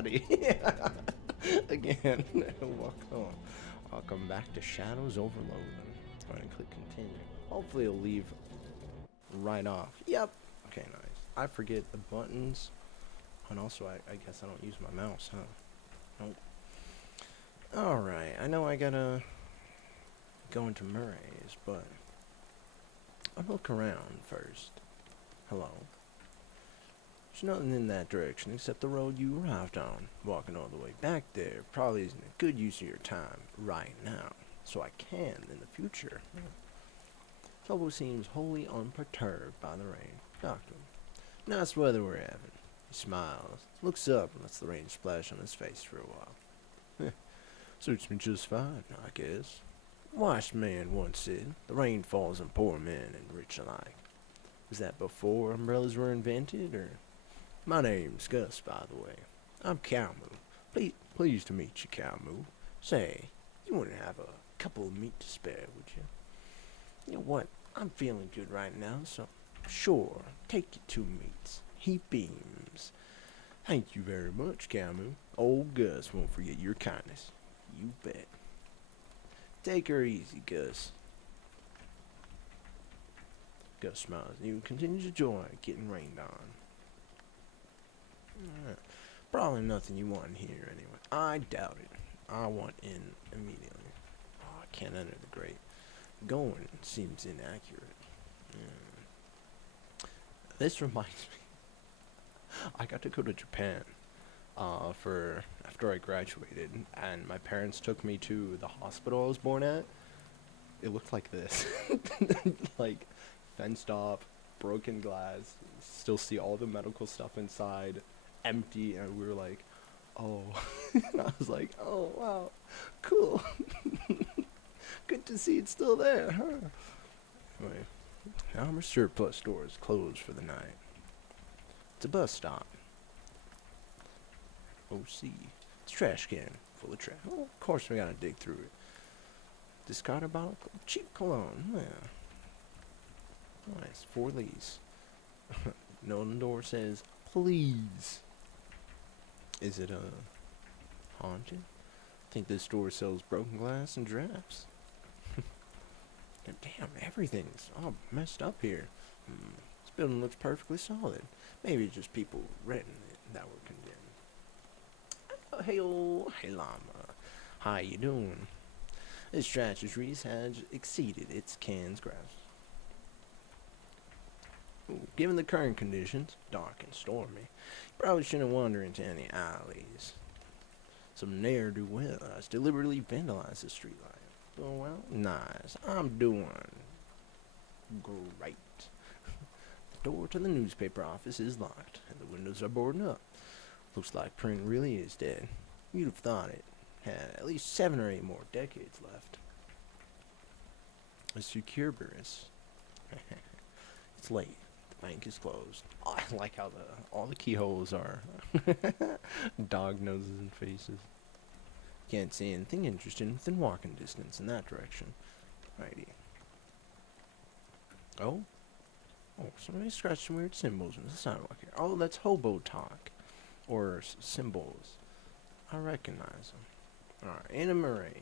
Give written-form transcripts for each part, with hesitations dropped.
Howdy. Again, welcome back to Shadows over Loathing. Go ahead and click continue. Hopefully it'll leave right off. Yep. Okay, nice. I forget the buttons. And also, I guess I don't use my mouse, huh? Nope. Alright, I know I gotta go into Murray's, but I'll look around first. Hello. There's nothing in that direction except the road you arrived on. Walking all the way back there probably isn't a good use of your time right now, so I can in the future. Tobo seems wholly unperturbed by the rain. Doctor, nice weather we're having. He smiles, looks up, and lets the rain splash on his face for a while. Suits me just fine, I guess. Wise man once said, the rain falls on poor men and rich alike. Was that before umbrellas were invented, or... My name's Gus, by the way. I'm Calmu. Pleased to meet you, Calmu. Say, you wouldn't have a couple of meat to spare, would you? You know what? I'm feeling good right now, so sure, take you 2 meats. He beams. Thank you very much, Calmu. Old Gus won't forget your kindness. You bet. Take her easy, Gus. Gus smiles, and you continue to enjoy getting rained on. Probably nothing you want in here anyway. I doubt it. I want in immediately. Oh, I can't enter the grate. Going seems inaccurate. This reminds me. I got to go to Japan for after I graduated, and my parents took me to the hospital I was born at. It looked like this. Like fenced off, broken glass, still see all the medical stuff inside, empty, and we were like, oh. And I was like, oh, wow, cool. Good to see it's still there, huh? Anyway, our surplus store is closed for the night. It's a bus stop. Oh, see, it's a trash can full of trash. Oh, of course we gotta dig through it. Discarded bottle, cheap cologne, yeah. Nice, 4 leaves. Note on the door says, please. Is it, haunted? I think this store sells broken glass and drafts. Damn, everything's all messed up here. This building looks perfectly solid. Maybe it's just people renting it that were condemned. Oh, hey llama. How you doing? This trash Reese has exceeded its can's grasp. Given the current conditions, dark and stormy, you probably shouldn't wander into any alleys. Some ne'er-do-well has deliberately vandalized the streetlight. Oh well, nice. I'm doing great. The door to the newspaper office is locked, and the windows are boarded up. Looks like print really is dead. You'd have thought it had at least 7 or 8 more decades left. A secure burris. It's late. The bank is closed. Oh, I like how all the keyholes are dog noses and faces. Can't see anything interesting within walking distance in that direction. Righty. Oh, somebody scratched some weird symbols on the sidewalk here. Oh, that's hobo talk. Or symbols. I recognize them. Alright, Anna-Marie's.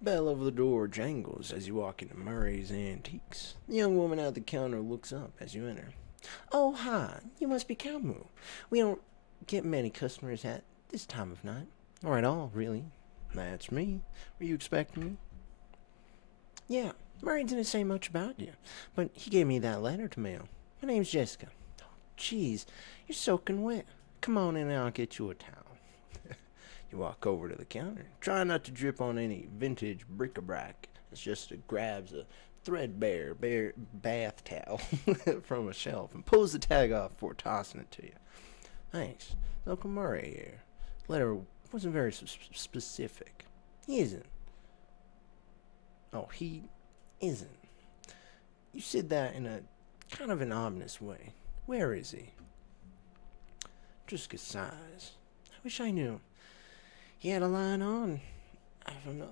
Bell over the door jangles as you walk into Murray's Antiques. The young woman at the counter looks up as you enter. Oh, hi. You must be Calmu. We don't get many customers at this time of night. Or at all, really. That's me. Were you expecting me? Yeah, Murray didn't say much about you, but he gave me that letter to mail. My name's Jessica. Oh, jeez, you're soaking wet. Come on in and I'll get you a towel. You walk over to the counter. Try not to drip on any vintage bric-a-brac. It's just grabs a threadbare bath towel from a shelf and pulls the tag off before tossing it to you. Thanks. Uncle Murray here. The letter wasn't very specific. He isn't. Oh, he isn't. You said that in a kind of an ominous way. Where is he? Jessica sighs. I wish I knew. He had a line on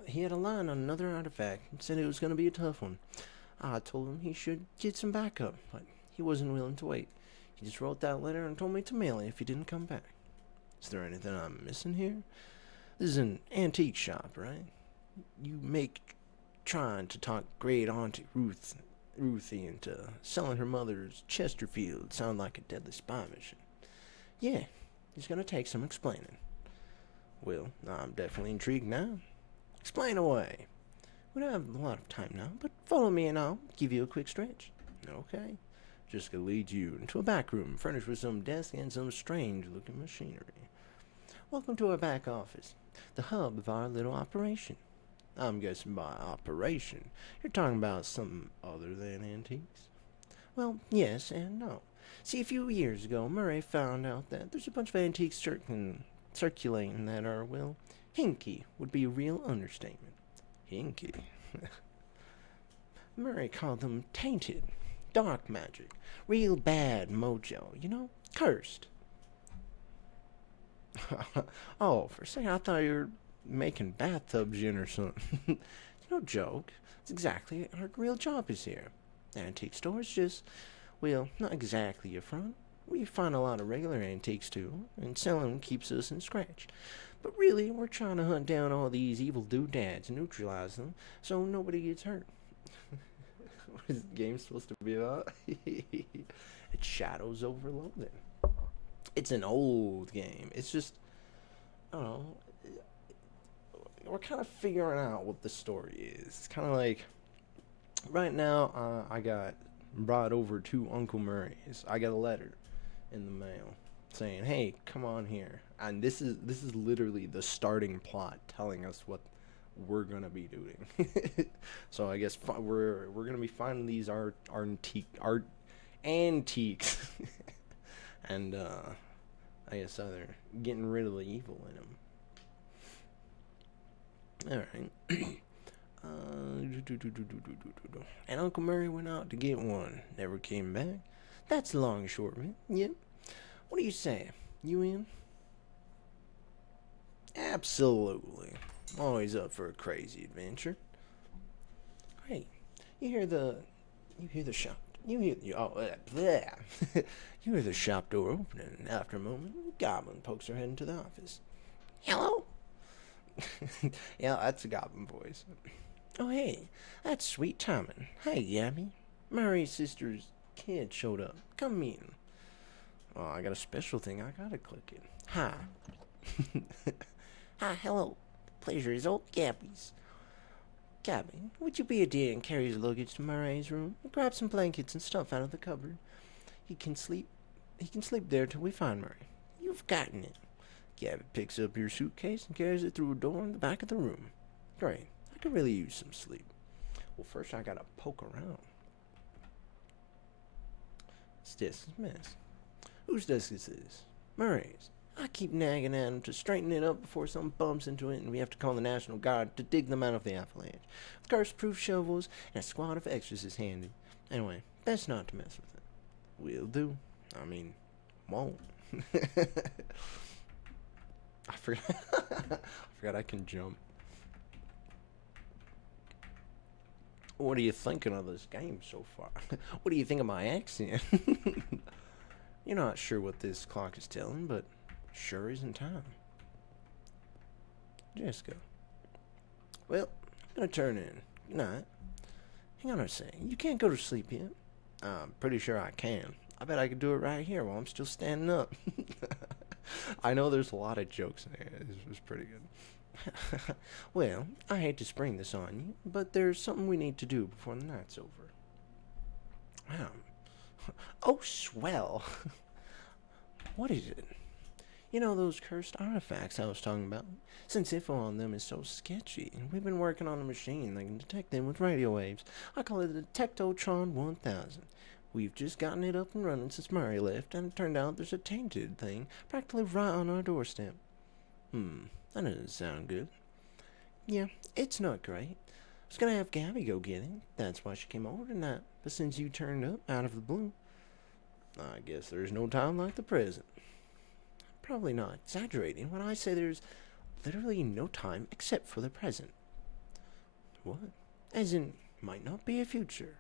another artifact and said it was going to be a tough one. I told him he should get some backup, but he wasn't willing to wait. He just wrote that letter and told me to mail it if he didn't come back. Is there anything I'm missing here? This is an antique shop, right? You make trying to talk great Auntie Ruthie into selling her mother's Chesterfield sound like a deadly spy mission. Yeah, it's gonna take some explaining. Well, I'm definitely intrigued now. Explain away. We don't have a lot of time now, but follow me and I'll give you a quick stretch. Okay. Just gonna lead you into a back room furnished with some desks and some strange looking machinery. Welcome to our back office, the hub of our little operation. I'm guessing by operation, you're talking about something other than antiques? Well, yes and no. See, a few years ago, Murray found out that there's a bunch of antiques circulating that are, well, hinky would be a real understatement. Hinky? Murray called them tainted, dark magic, real bad mojo, cursed. Oh, for a second I thought you were making bathtubs in or something. No joke. It's exactly our real job is here. The antique store is just, well, not exactly a front. We find a lot of regular antiques too, and selling them keeps us in scratch. But really, we're trying to hunt down all these evil doodads and neutralize them so nobody gets hurt. What is the game supposed to be about? It's Shadows over Loathing. It's an old game. It's just, I don't know. We're kind of figuring out what the story is. It's kind of like, right now, I got brought over to Uncle Murray's. I got a letter in the mail saying, "Hey, come on here." And this is literally the starting plot, telling us what we're gonna be doing. So I guess we're gonna be finding these antiques, and I guess either getting rid of the evil in them. Alright. And Uncle Murray went out to get one. Never came back. That's the long and short of it. Yep. What do you say? You in? Absolutely. Always up for a crazy adventure. Great. You hear the shop. You hear the shop door opening. After a moment, Goblin pokes her head into the office. Hello? Yeah, that's a Goblin voice. Oh, hey, that's sweet timing. Hey, Gabby. Murray's sister's kid showed up. Come meet him. Oh, I got a special thing. I gotta click it. Hi. Hi, hello. Pleasure is old Gabby's. Gabby, would you be a dear and carry his luggage to Murray's room? Grab some blankets and stuff out of the cupboard. He can sleep there till we find Murray. You've gotten it. Gabby picks up your suitcase and carries it through a door in the back of the room. Great. I could really use some sleep. Well, first I gotta poke around. This desk is a mess. Whose desk is this? Murray's. I keep nagging at him to straighten it up before someone bumps into it and we have to call the National Guard to dig them out of the avalanche. Curse-proof shovels and a squad of extras is handy. Anyway, best not to mess with it. Will do. I mean, won't. I forgot I can jump. What are you thinking of this game so far? What do you think of my accent? You're not sure what this clock is telling, but sure isn't time. Jessica. Well, I'm gonna turn in. Good night. Hang on a second. You can't go to sleep yet. I'm pretty sure I can. I bet I could do it right here while I'm still standing up. I know there's a lot of jokes in there. This was pretty good. Well, I hate to spring this on you, but there's something we need to do before the night's over. Wow. Oh, swell. What is it? You know those cursed artifacts I was talking about? Since info on them is so sketchy, we've been working on a machine that can detect them with radio waves. I call it the Detectotron 1000. We've just gotten it up and running since Murray left, and it turned out there's a tainted thing practically right on our doorstep. That doesn't sound good. Yeah, it's not great. I was gonna have Gabby go get it. That's why she came over tonight. But since you turned up out of the blue, I guess there's no time like the present. Probably not exaggerating when I say there's literally no time except for the present. What? As in, might not be a future.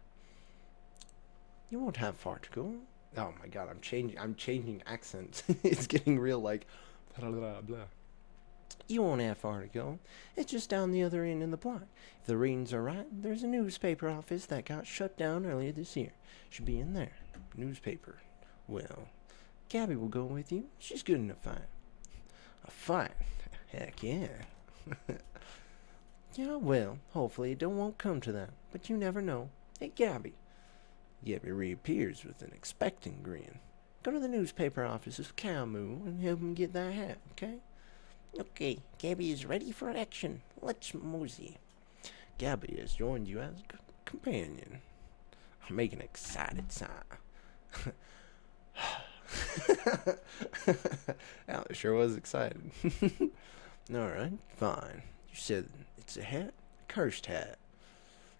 You won't have far to go. Oh my god, I'm changing accents. It's getting real like blah blah blah. You won't have far to go. It's just down the other end of the block. If the readings are right, there's a newspaper office that got shut down earlier this year. Should be in there. Newspaper. Well, Gabby will go with you. She's good in a fight. A fight? Heck yeah. Yeah, well, hopefully it won't come to that. But you never know. Hey, Gabby. Gabby reappears with an expectant grin. Go to the newspaper office of Camus and help him get that hat, okay? Okay, Gabby is ready for action. Let's mosey. Gabby has joined you as a companion. Make an excited sigh. Alice sure was excited. Alright, fine. You said it's a hat? A cursed hat.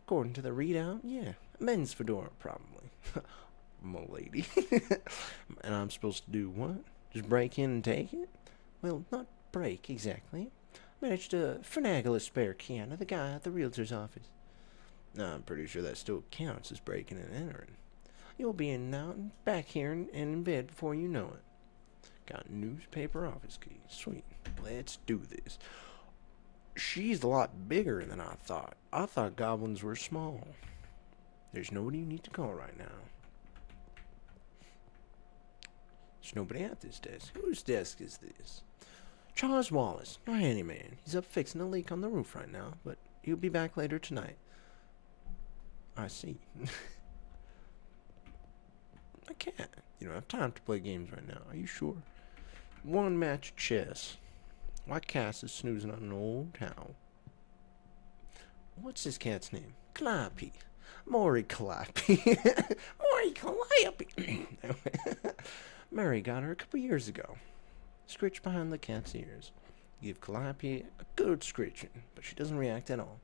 According to the readout, yeah. A men's fedora, probably. M'lady. And I'm supposed to do what? Just break in and take it? Well, not break, exactly. Managed to finagle a spare key out of the guy at the realtor's office. I'm pretty sure that still counts as breaking and entering. You'll be in and out and back here and in bed before you know it. Got newspaper office key. Sweet. Let's do this. She's a lot bigger than I thought. I thought goblins were small. There's nobody you need to call right now. There's nobody at this desk. Whose desk is this? Charles Wallace, our handyman. He's up fixing a leak on the roof right now, but he'll be back later tonight. I see. I can't. You don't have time to play games right now. Are you sure? One match chess. Why Cass is snoozing on an old towel. What's this cat's name? Calliope. Maury Calliope. Maury Calliope. Mary got her a couple years ago. Scritch behind the cat's ears. Give Calliope a good scritching, but she doesn't react at all.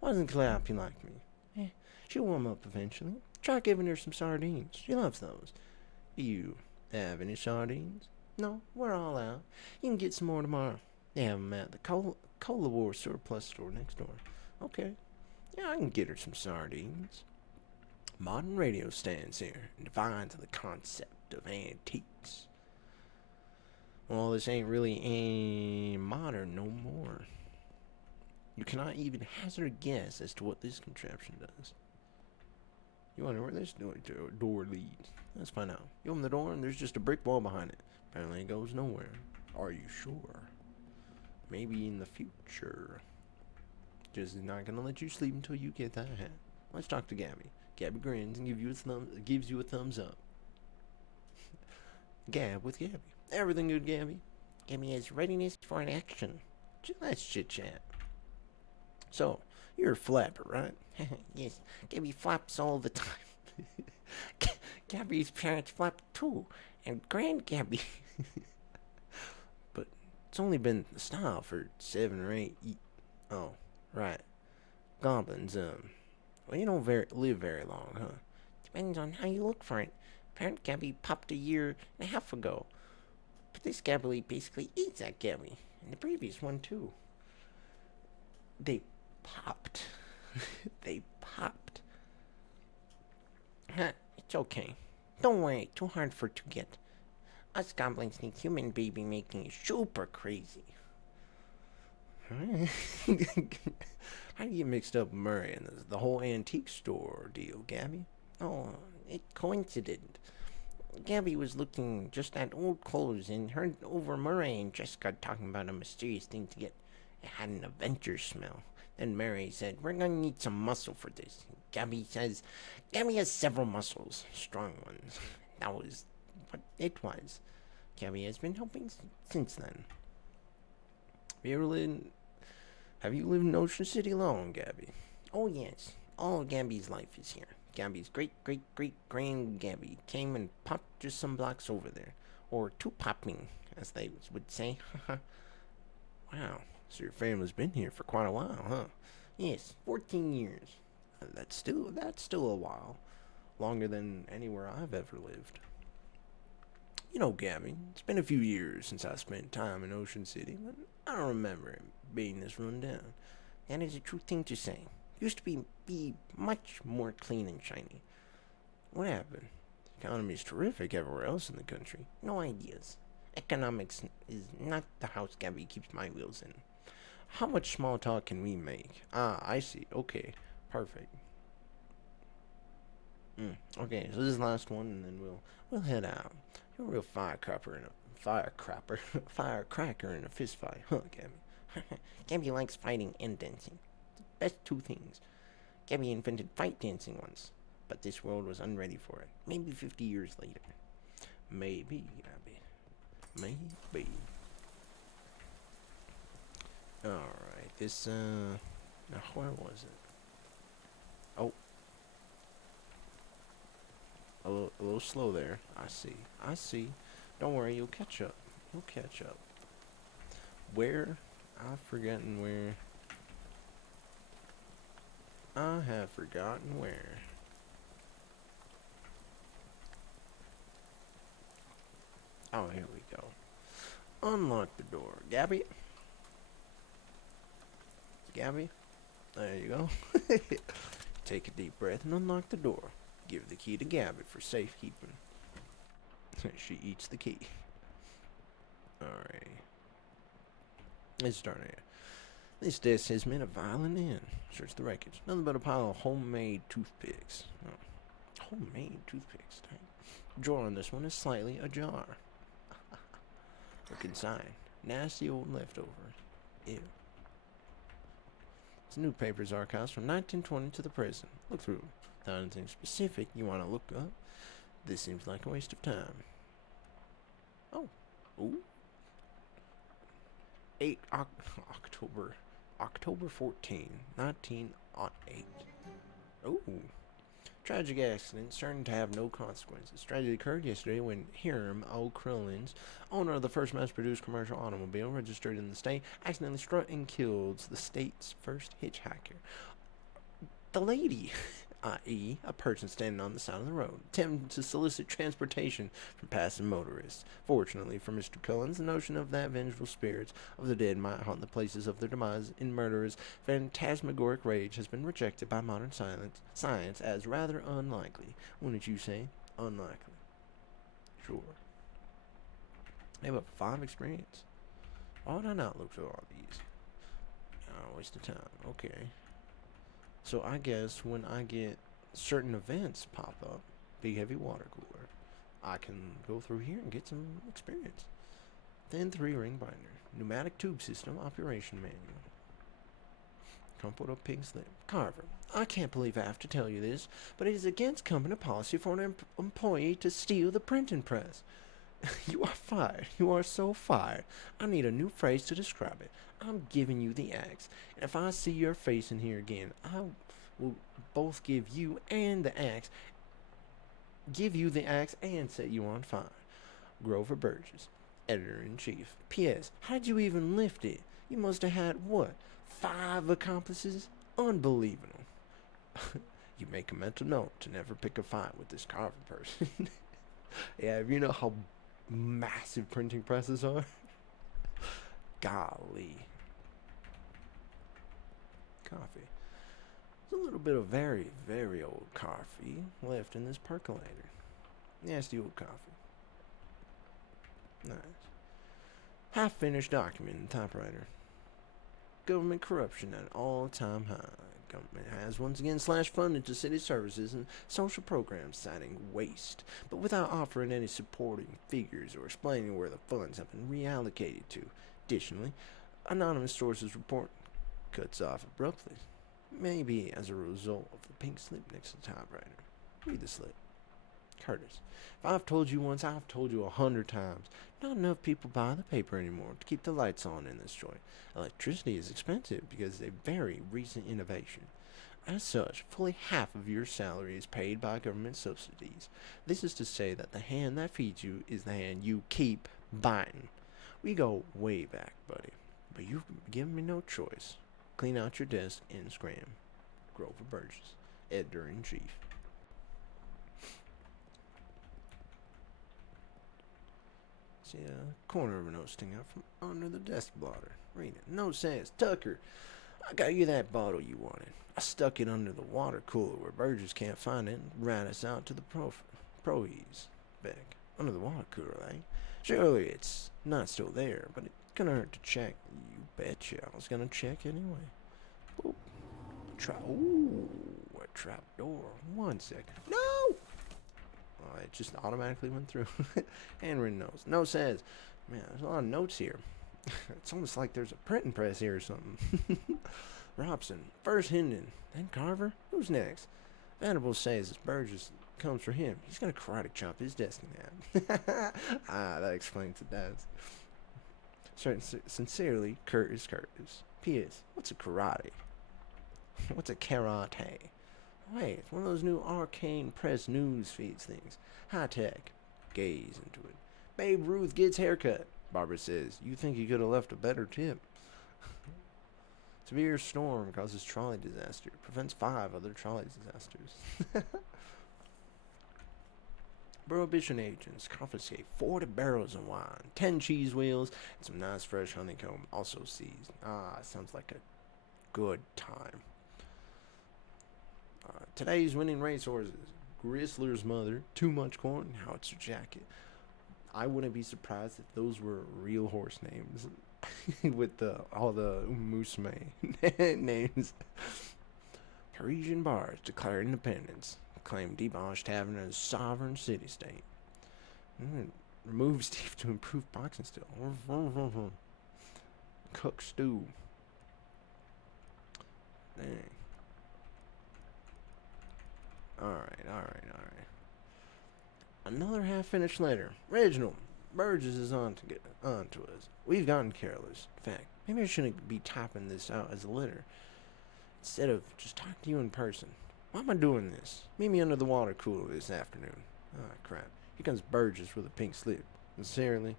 Why doesn't Calliope like me? She'll warm up eventually. Try giving her some sardines. She loves those. Do you have any sardines? No, we're all out. You can get some more tomorrow. They have them at the Cola War surplus store next door. Okay. Yeah, I can get her some sardines. Modern radio stands here and defines the concept of antiques. Well, this ain't really modern no more. You cannot even hazard a guess as to what this contraption does. You wonder where this door leads. Let's find out. You open the door and there's just a brick wall behind it. Apparently it goes nowhere. Are you sure? Maybe in the future. Just not gonna let you sleep until you get that hat. Let's talk to Gabby. Gabby grins and gives you a thumbs up. Gab with Gabby. Everything good, Gabby? Gabby has readiness for an action. Let's chit chat. So, you're a flapper, right? Yes, Gabby flaps all the time. Gabby's parents flap too, and Grand Gabby. But it's only been the style for 7 or 8 Oh, right. Goblins, well, you don't live very long, huh? Depends on how you look for it. Parent Gabby popped a year and a half ago. But this Gabby basically eats that Gabby. And the previous one, too. They popped. They popped. It's okay. Don't worry, too hard for to get. Us goblins think human baby making is super crazy. How do you get mixed up with Murray and the whole antique store deal, Gabby? Oh, it coincided. Gabby was looking just at old clothes and heard over Murray and Jessica talking about a mysterious thing to get. It had an adventure smell. Then Mary said, we're gonna need some muscle for this. Gabby says, Gabby has several muscles, strong ones. That was what it was. Gabby has been helping since then. Have you lived in Ocean City long, Gabby? Oh yes, all Gabby's life is here. Gabby's great-great-great-grand Gabby came and popped just some blocks over there. Or two popping, as they would say. Wow, so your family's been here for quite a while, huh? Yes, 14 years. That's still a while. Longer than anywhere I've ever lived. You know, Gabby, it's been a few years since I spent time in Ocean City, but I don't remember it being this run down. That is a true thing to say. Used to be much more clean and shiny. What happened? The economy's terrific everywhere else in the country. No ideas. Economics is not the house Gabby keeps my wheels in. How much small talk can we make? Ah, I see. Okay, perfect. Okay, so this is the last one, and then we'll head out. You're a real firecracker in a fist fight, huh, Gabby? Gabby likes fighting and dancing. Best two things. Gabby invented fight dancing once, but this world was unready for it. Maybe 50 years later. Maybe, Gabby. Maybe. Alright, this, now where was it? Oh, a little slow there. I see. I see. Don't worry, you'll catch up. You'll catch up. Where? I've forgotten where. I have forgotten where. Oh, here we go. Unlock the door. Gabby? Gabby? There you go. Take a deep breath and unlock the door. Give the key to Gabby for safekeeping. She eats the key. Alright. Let's start here. This desk has been a violent end. Search the wreckage. Nothing but a pile of homemade toothpicks. Oh. Homemade toothpicks. Dang. The drawer on this one is slightly ajar. Look inside. Nasty old leftover. Ew. It's newspapers archives from 1920 to the present. Look through them. Without anything specific you want to look up. This seems like a waste of time. Oh. Ooh. October 14, 1908. Ooh. Tragic accident certain to have no consequences. Tragedy occurred yesterday when Hiram O'Krillins, owner of the first mass-produced commercial automobile registered in the state, accidentally struck and killed the state's first hitchhiker. The lady, i.e., a person standing on the side of the road, attempting to solicit transportation from passing motorists. Fortunately for Mr. Cullens, the notion of that vengeful spirits of the dead might haunt the places of their demise in murderous, phantasmagoric rage has been rejected by modern science as rather unlikely. Wouldn't you say? Unlikely. Sure. They have a 5 experience. Why would I not look through all these? Oh, waste of time. Okay. So I guess when I get certain events pop up, big heavy water cooler, I can go through here and get some experience. Thin 3-ring binder, pneumatic tube system operation manual, crumpled up pink slip, carver. I can't believe I have to tell you this, but it is against company policy for an employee to steal the printing press. You are fired. You are so fired. I need a new phrase to describe it. I'm giving you the axe. And if I see your face in here again, I will both give you the axe and set you on fire. Grover Burgess, Editor-in-Chief. P.S. How'd you even lift it? You must have had, what, 5 accomplices? Unbelievable. You make a mental note to never pick a fight with this Carver person. Yeah, if you know how massive printing presses are. Golly. Coffee. There's a little bit of very, very old coffee left in this percolator. Nasty old coffee. Nice. Half-finished document in typewriter. Government corruption at an all-time high. Government has once again slashed funding to city services and social programs, citing waste, but without offering any supporting figures or explaining where the funds have been reallocated to. Additionally, anonymous sources report cuts off abruptly, maybe as a result of the pink slip next to the typewriter. Read the slip. Curtis, if I've told you once, I've told you 100 times. Not enough people buy the paper anymore to keep the lights on in this joint. Electricity is expensive because it's a very recent innovation. As such, fully half of your salary is paid by government subsidies. This is to say that the hand that feeds you is the hand you keep biting. We go way back, buddy, but you've given me no choice. Clean out your desk and scram. Grover Burgess, Editor-in-Chief. See a corner of a note sticking out from under the desk blotter. Read it. Note says, Tucker, I got you that bottle you wanted. I stuck it under the water cooler where Burgess can't find it and ran us out to the proes. Beck. Under the water cooler, eh? Surely it's not still there, but it's gonna hurt to check. You betcha. I was gonna check anyway. Boop. Ooh, a trap door. 1 second. No! Oh, it just automatically went through. Handwritten notes. Note says, man, there's a lot of notes here. It's almost like there's a printing press here or something. Robson, first Hendon, then Carver. Who's next? Venables says it's Burgess comes for him. He's gonna karate chop his destiny out. That explains it, does. Sincerely, Curtis. P.S. What's a karate? What's a karate? Wait, it's one of those new arcane press news feeds things. High tech. Gaze into it. Babe Ruth gets haircut. Barbara says, you think he could have left a better tip. Severe storm causes trolley disaster. Prevents 5 other trolley disasters. Prohibition agents confiscate 40 barrels of wine, 10 cheese wheels, and some nice fresh honeycomb also seized. Sounds like a good time. Today's winning racehorses. Gristler's mother, Too Much Corn, Howitzer Jacket. I wouldn't be surprised if those were real horse names. With all the moose names. Parisian bars declare independence. Claim debauched having a sovereign city-state. Remove Steve to improve boxing skill. Cook stew. Dang. Alright. Another half-finished letter. Reginald, Burgess is on to us. We've gotten careless. In fact, maybe I shouldn't be typing this out as a letter. Instead of just talking to you in person. Why am I doing this? Meet me under the water cooler this afternoon. Ah, crap. Here comes Burgess with a pink slip. Sincerely.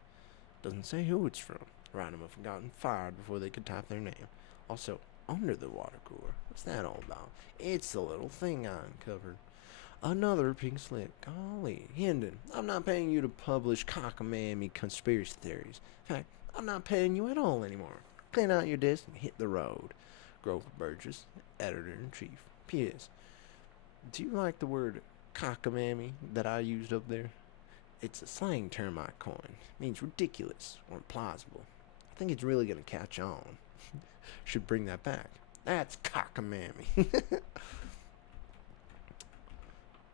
Doesn't say who it's from. Right, him have gotten fired before they could type their name. Also, under the water cooler. What's that all about? It's the little thing I uncovered. Another pink slip. Golly, Hendon, I'm not paying you to publish cockamamie conspiracy theories. In fact, I'm not paying you at all anymore. Clean out your desk and hit the road. Grover Burgess, Editor-in-Chief. P.S. Do you like the word cockamamie that I used up there? It's a slang term I coined. It means ridiculous or plausible. I think it's really going to catch on. Should bring that back. That's cockamamie.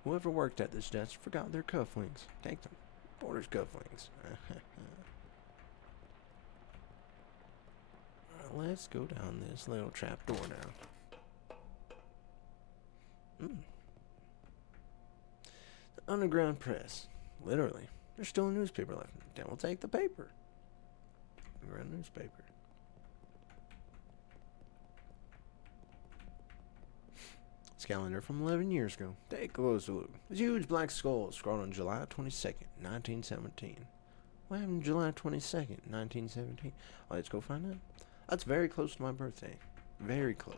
Whoever worked at this desk forgot their cufflinks. Take them. Porter's cufflinks. Alright, let's go down this little trap door now. The underground press. Literally. There's still a newspaper left. Then we'll take the paper. Underground newspaper. Calendar from 11 years ago. Take a closer look. This huge black skull scrawled on July 22nd, 1917. What happened July 22nd, 1917? Oh, let's go find out. That's very close to my birthday. Very close.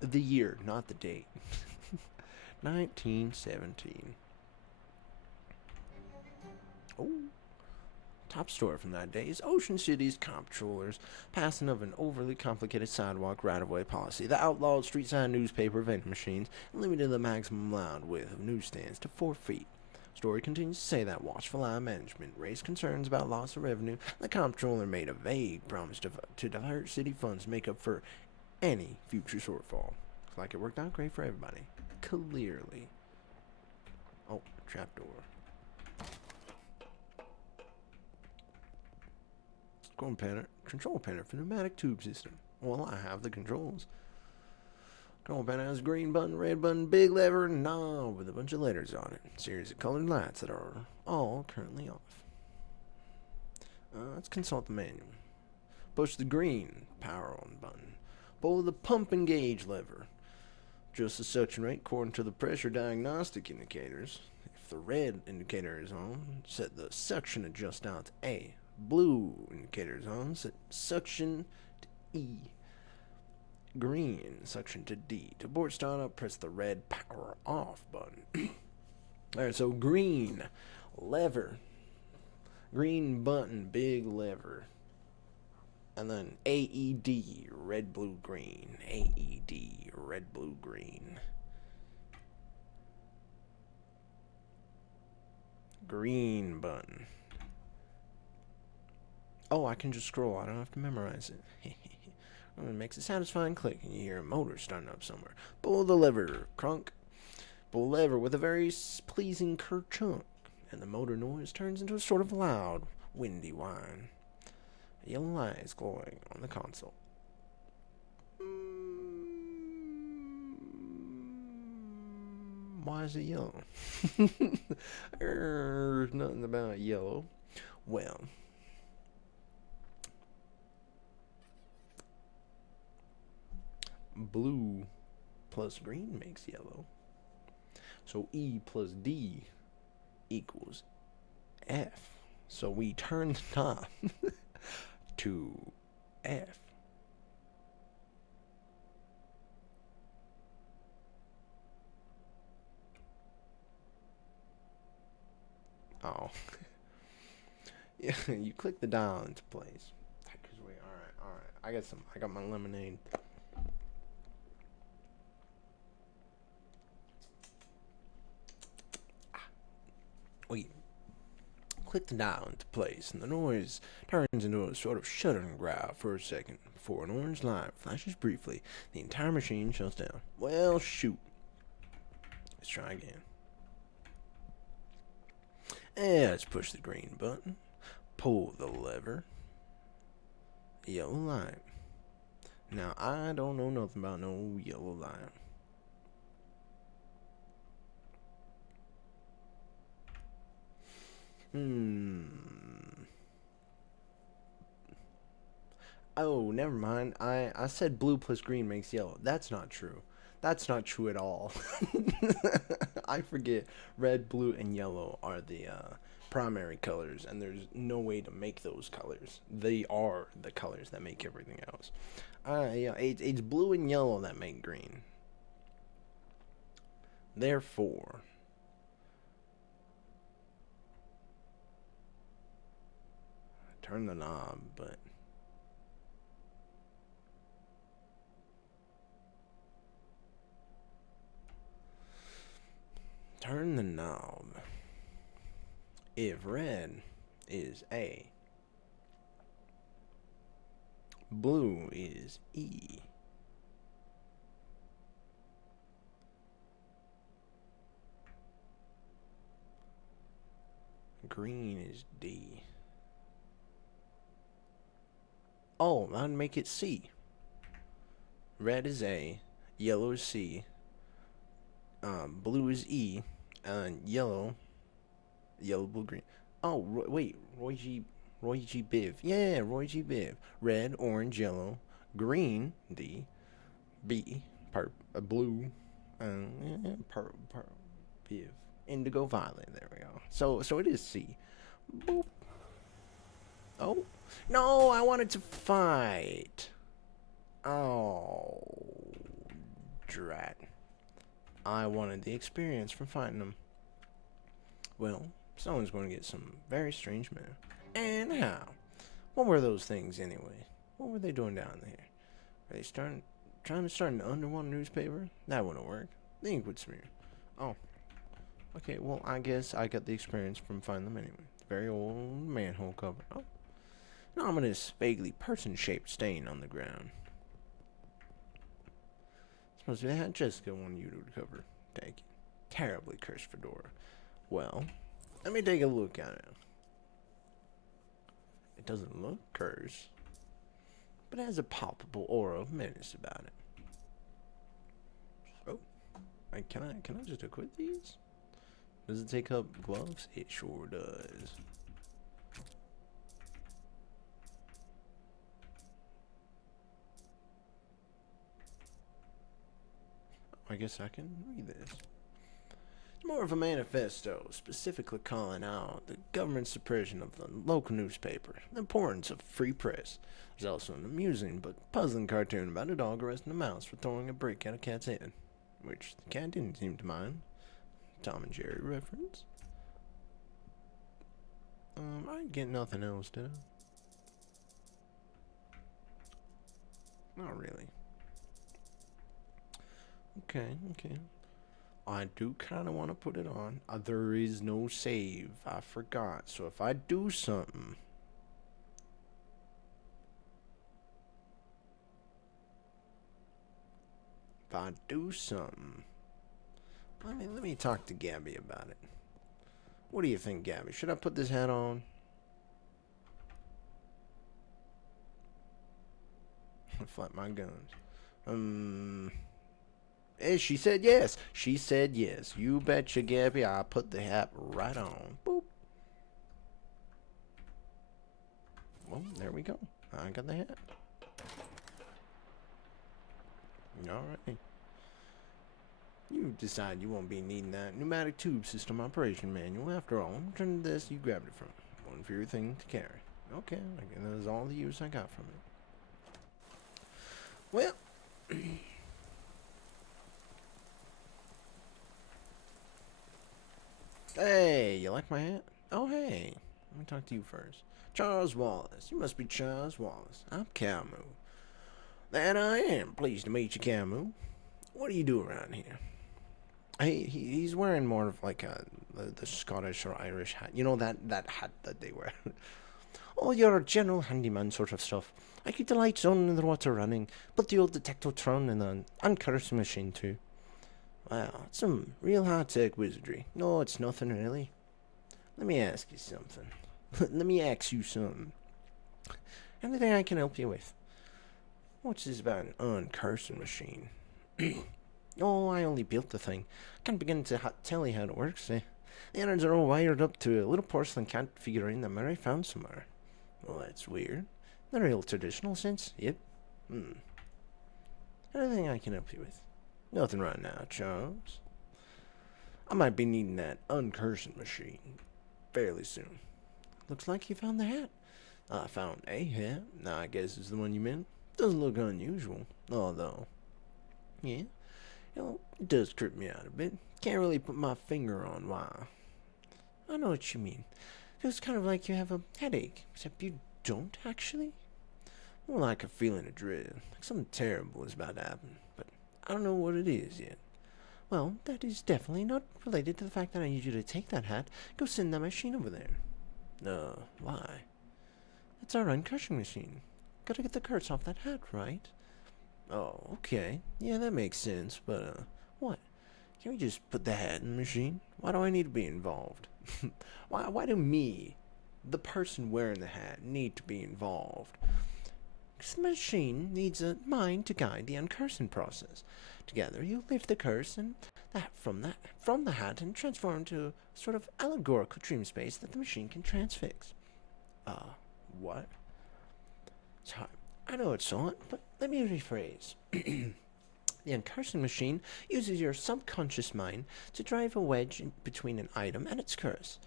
The year, not the date. 1917. Oh. Top story from that day is Ocean City's comptrollers passing of an overly complicated sidewalk right-of-way policy that outlawed street-side newspaper vending machines and limited the maximum allowed width of newsstands to 4 feet. Story continues to say that watchful eye management raised concerns about loss of revenue. The comptroller made a vague promise to divert city funds to make up for any future shortfall. Looks like it worked out great for everybody. Clearly. Oh, trapdoor. Control panel for pneumatic tube system. Well, I have the controls. Control panel has a green button, red button, big lever, and knob with a bunch of letters on it. A series of colored lights that are all currently off. Let's consult the manual. Push the green power on button. Pull the pump and gauge lever. Adjust the suction rate according to the pressure diagnostic indicators. If the red indicator is on, set the suction adjust dial to A. Blue indicator is on, set suction to E. Green, suction to D. To abort startup, press the red power off button. Alright, so green, lever. Green button, big lever. And then AED, red, blue, green. AED, red, blue, green. Green button. Oh, I can just scroll. I don't have to memorize it. It makes a satisfying click, and you hear a motor starting up somewhere. Pull the lever, crunk. Pull the lever with a very pleasing kerchunk, and the motor noise turns into a sort of loud, windy whine. A yellow light is glowing on the console. Why is it yellow? There's nothing about yellow. Well, blue plus green makes yellow. So E plus D equals F. So we turn the knob to F. Oh. Yeah, you click the dial into place. Wait, alright. I got my lemonade. Wait. Click the dial into place, and the noise turns into a sort of shuddering growl for a second before an orange light flashes briefly. The entire machine shuts down. Well, shoot. Let's try again. And let's push the green button. Pull the lever. Yellow light. Now, I don't know nothing about no yellow light. Oh, never mind. I said blue plus green makes yellow. That's not true. That's not true at all. I forget. Red, blue, and yellow are the primary colors, and there's no way to make those colors. They are the colors that make everything else. Yeah, it's blue and yellow that make green. Therefore, turn the knob, but turn the knob. If red is A, blue is E, green is D. Oh, that'd make it C. Red is A, yellow is C, blue is E, and yellow, blue, green. Oh, wait, Roy G. Biv. Yeah, Roy G. Biv. Red, orange, yellow, green, D, B, blue, Biv. Indigo, violet. There we go. So it is C. Boop. Oh, no, I wanted to fight. Oh, drat. I wanted the experience from fighting them. Well, someone's going to get some very strange mail. And how? What were those things anyway? What were they doing down there? Are they trying to start an underwater newspaper? That wouldn't work. The ink would smear. Oh. Okay, well, I guess I got the experience from finding them anyway. Very old manhole cover. Oh. An ominous, vaguely person-shaped stain on the ground. Supposed to be that Jessica wanted you to recover. Take it. Terribly cursed fedora. Well, let me take a look at it. It doesn't look cursed, but it has a palpable aura of menace about it. Oh, can I just equip these? Does it take up gloves? It sure does. I guess I can read this. It's more of a manifesto, specifically calling out the government's suppression of the local newspaper, the importance of free press. There's also an amusing but puzzling cartoon about a dog arresting a mouse for throwing a brick at a cat's head, which the cat didn't seem to mind. Tom and Jerry reference. I didn't get nothing else, did I? Not really. Okay, okay. I do kind of want to put it on. There is no save. I forgot. So if I do something, if I do something, let me talk to Gabby about it. What do you think, Gabby? Should I put this hat on? Flap my guns. She said yes. She said yes. You betcha, Gabby. I put the hat right on. Boop. Well, there we go. I got the hat. All right. You decide you won't be needing that pneumatic tube system operation manual. After all, return to this you grabbed it from. One for your thing to carry. Okay, that was all the use I got from it. Well, hey, you like my hat? Oh, hey, let me talk to you first. Charles Wallace. You must be Charles Wallace. I'm Camus. That I am. Pleased to meet you, Camus. What do you do around here? He's wearing more of like the Scottish or Irish hat. You know that hat that they wear. Oh, you're a general handyman sort of stuff. I keep the lights on and the water running, put the old detectotron in the uncursed machine too. Wow, it's some real high-tech wizardry. No, it's nothing really. Let me ask you something. Let me ask you something. Anything I can help you with? What's this about an uncursed machine? Oh, I only built the thing. I can't begin to tell you how it works. The innards are all wired up to a little porcelain cat figurine that Mary found somewhere. Well, that's weird. The real traditional sense? Yep. Anything I can help you with? Nothing right now, Charles. I might be needing that uncursed machine fairly soon. Looks like you found the hat. I found a hat. Now, I guess it's the one you meant. Doesn't look unusual, although. Yeah, it does trip me out a bit. Can't really put my finger on why. I know what you mean. Feels kind of like you have a headache, except you don't actually. More like a feeling of dread, like something terrible is about to happen, but I don't know what it is yet. Well, that is definitely not related to the fact that I need you to take that hat, go send that machine over there. No, why? It's our uncrushing machine. Gotta get the curse off that hat, right? Oh, okay. Yeah, that makes sense, but, what? Can we just put the hat in the machine? Why do I need to be involved? Why do me, the person wearing the hat, need to be involved? Because the machine needs a mind to guide the uncursing process. Together, you lift the curse and from the hat and transform into a sort of allegorical dream space that the machine can transfix. What? Sorry, I know it's on, but let me rephrase. The uncursing machine uses your subconscious mind to drive a wedge between an item and its curse.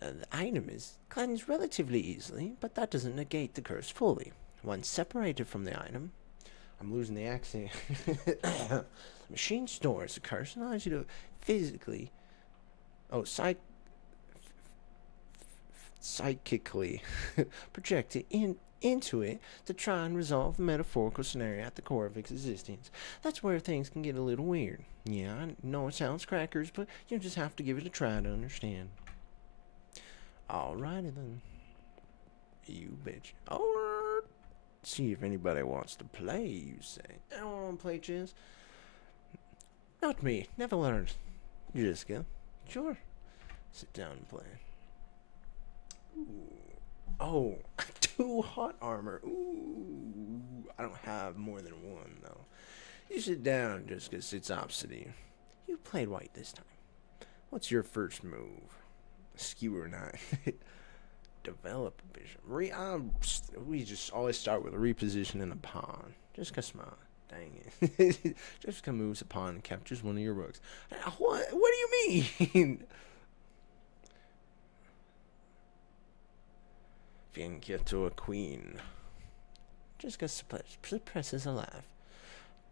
The item is cleansed relatively easily, but that doesn't negate the curse fully. Once separated from the item, I'm losing the accent. The machine stores the curse and allows you to physically, psychically project it into it to try and resolve the metaphorical scenario at the core of its existence. That's where things can get a little weird. Yeah, I know it sounds crackers, but you just have to give it a try to understand. Alrighty then. You betcha. Alright. See if anybody wants to play, you say. I don't want to play chess. Not me. Never learned. You just go. Sure. Sit down and play. Ooh. Oh, 2 hot armor. Ooh. I don't have more than 1, though. You sit down just because it's opposite of you. You played white this time. What's your first move? Skewer knife. Develop a vision. We just always start with a reposition and a pawn. Just cause my dang it. Just cause moves a pawn and captures one of your rooks. What do you mean? Finca to a queen. Just cause suppresses a laugh.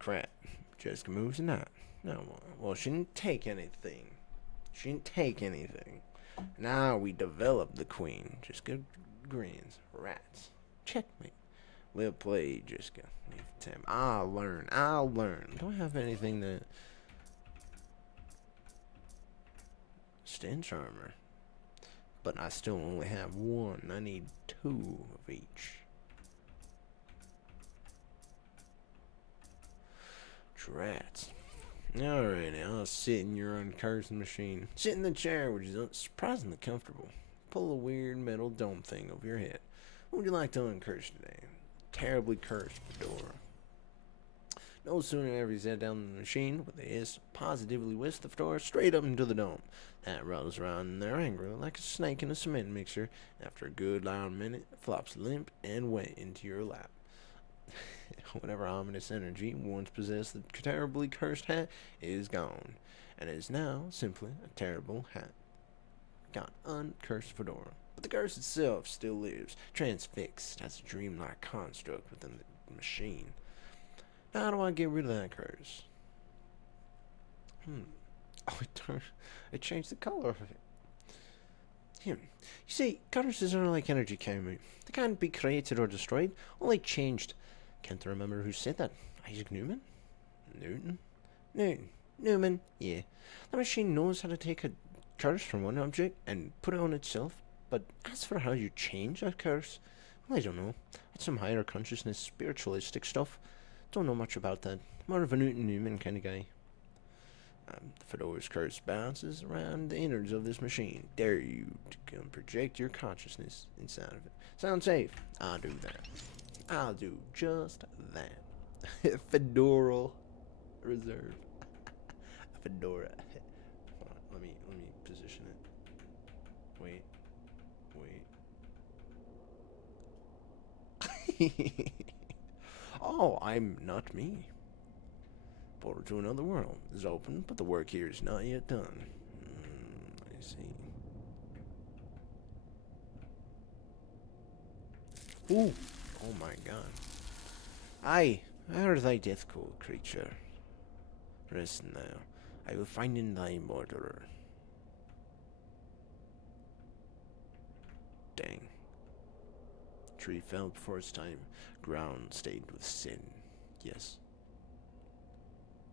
Crap. Jessica moves a knight. No, well, she didn't take anything. Now we develop the queen. Just good grins. Rats. Checkmate. We'll play, Jiska. Tim, I'll learn. I'll learn. Do I have anything that stench armor? But I still only have one. I need two of each. Drats. Alrighty, I'll sit in your uncursed machine. Sit in the chair, which is surprisingly comfortable. Pull a weird metal dome thing over your head. What would you like to uncurse today? Terribly cursed fedora. No sooner have you sat down in the machine with the hiss, positively whisk the fedora straight up into the dome. That rattles around in there angrily like a snake in a cement mixer. After a good loud minute, it flops limp and wet into your lap. Whatever ominous energy once possessed the terribly cursed hat is gone, and is now simply a terrible hat. Got uncursed fedora. But the curse itself still lives, transfixed as a dreamlike construct within the machine. Now, how do I get rid of that curse? Oh, it changed the color of it. You see, curses are like energy Camus. They can't be created or destroyed, only changed. Can't remember who said that. Isaac Newman? Newman, yeah. The machine knows how to take a curse from one object and put it on itself, but as for how you change that curse, well, I don't know. It's some higher consciousness, spiritualistic stuff. Don't know much about that. More of a Newman kind of guy. The fedora's curse bounces around the innards of this machine. Dare you to come project your consciousness inside of it. Sound safe? I'll do that. I'll do just that. Fedoral reserve. Fedora. Hold on, let me position it. Wait. Oh, I'm not me. Portal to another world is open, but the work here is not yet done. I see. Ooh! Oh my god. Aye, I heard thy death call, creature. Rest now. I will find in thy murderer. Dang. Tree fell before its time, ground stained with sin. Yes.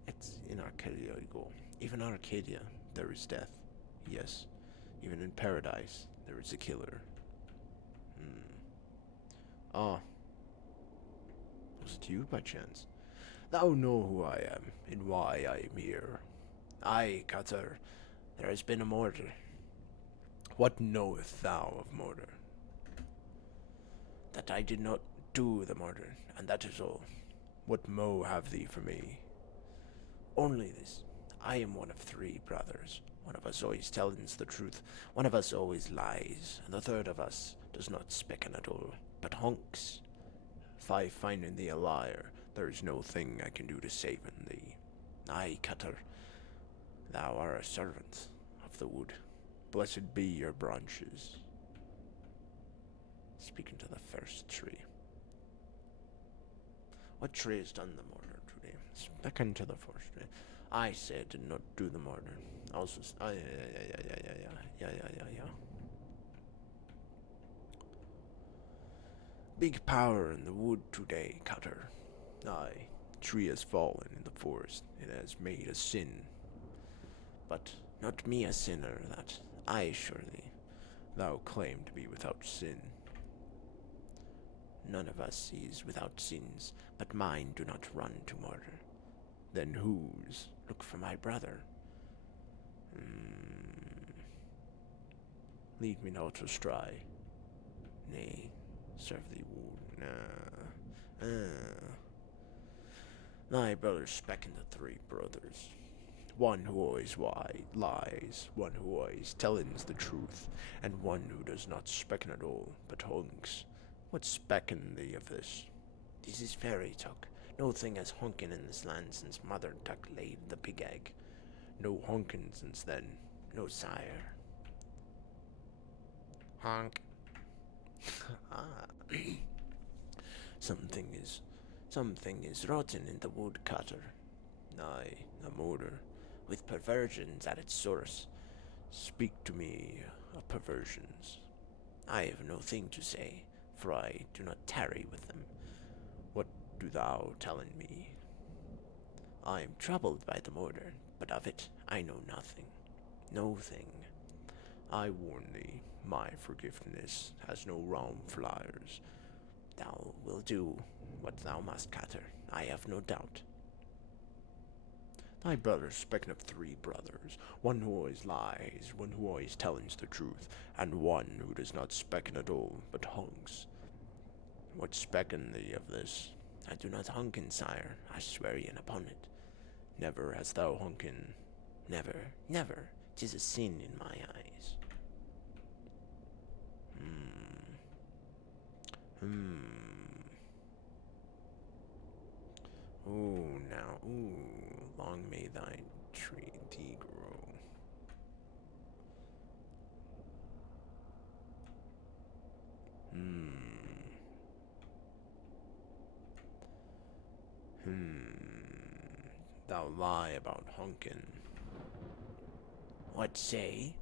It's in Arcadia you go. Even in Arcadia, there is death. Yes. Even in paradise, there is a killer. Ah. Was it you by chance? Thou know who I am, and why I am here. Aye, Cutter, there has been a murder. What knowest thou of murder? That I did not do the murder, and that is all. What mo have thee for me? Only this. I am one of three brothers. One of us always tells the truth, one of us always lies, and the third of us does not speaken at all, but honks. If I find in thee a liar, there is no thing I can do to save in thee. Aye, Cutter, thou art a servant of the wood. Blessed be your branches. Speaking to the first tree. What tree has done the murder today? Speaking to the first tree. I said did not do the murder. Also, yeah. Big power in the wood today, Cutter. Aye, tree has fallen in the forest. It has made a sin. But not me a sinner, that I assure thee. Thou claim to be without sin. None of us is without sins, but mine do not run to murder. Then whose? Look for my brother. Lead me not astray. Nay, serve thee wood. Thy brother speck into three brothers. One who always lies, one who always tellins the truth, and one who does not specken at all, but hunks. What specken thee of this? This is fairy talk. No thing has honkin in this land since Mother Duck laid the big egg. No honkin since then. No sire. Honk. Something is rotten in the woodcutter. Aye, a murder, with perversions at its source. Speak to me of perversions. I have no thing to say, for I do not tarry with them. do thou telling me? I am troubled by the murder, but of it I know nothing. No thing. I warn thee, my forgiveness has no realm for liars. Thou wilt do what thou must, Cutter, I have no doubt. Thy brother's speaking of three brothers, one who always lies, one who always tells the truth, and one who does not specken at all, but hunks. What specken thee of this? I do not hunken, sire, I swear ye upon it. Never hast thou hunken. Never, never. 'Tis a sin in my eyes. Ooh, now, long may thy tree grow. Thou lie about hunkin. What say?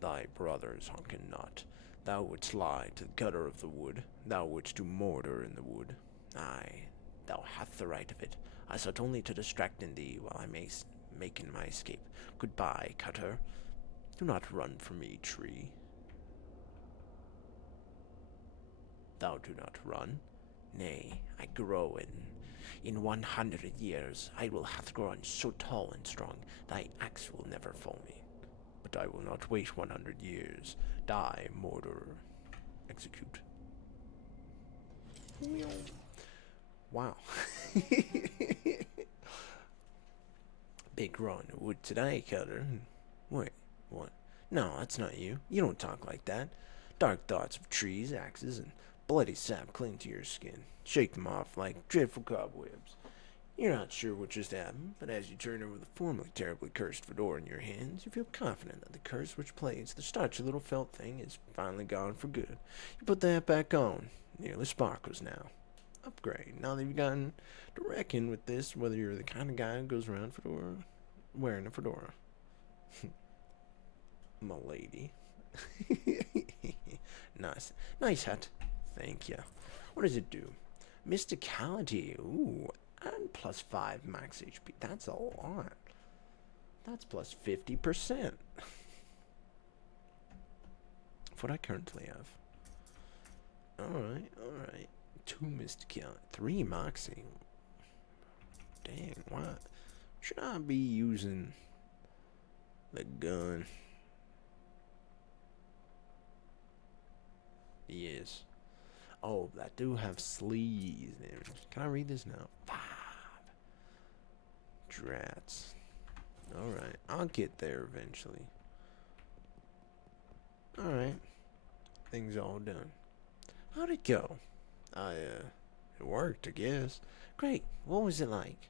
Thy brothers hunken not. Thou wouldst lie to the cutter of the wood. Thou wouldst do murder in the wood. Aye, thou hast the right of it. I sought only to distract in thee while I may making my escape. Goodbye, cutter. Do not run from me, tree. Thou do not run. Nay, I grow in 100 years I will have grown so tall and strong, thy axe will never fall me. But I will not wait 100 years. Die, murderer. Execute. Wow. Big run of wood today, Cutter. Wait, what? No, that's not you. You don't talk like that. Dark thoughts of trees, axes, and bloody sap cling to your skin. Shake them off like dreadful cobwebs. You're not sure what just happened, but as you turn over the formerly terribly cursed fedora in your hands, you feel confident that the curse which plagues the starchy little felt thing is finally gone for good. You put that back on. Nearly sparkles now. Upgrade. Now that you've gotten to reckon with this, whether you're the kind of guy who goes around wearing a fedora. My lady. Nice. Nice hat. Thank you. What does it do? Mysticality. Ooh. And plus 5 max HP. That's a lot. That's plus 50%. What I currently have. Alright, alright. 2 mysticality. 3 moxie. Dang, what? Should I be using the gun? Yes. Oh, I do have sleeves. Can I read this now? 5. Drats. Alright, I'll get there eventually. Alright. Things all done. How'd it go? It worked, I guess. Great. What was it like?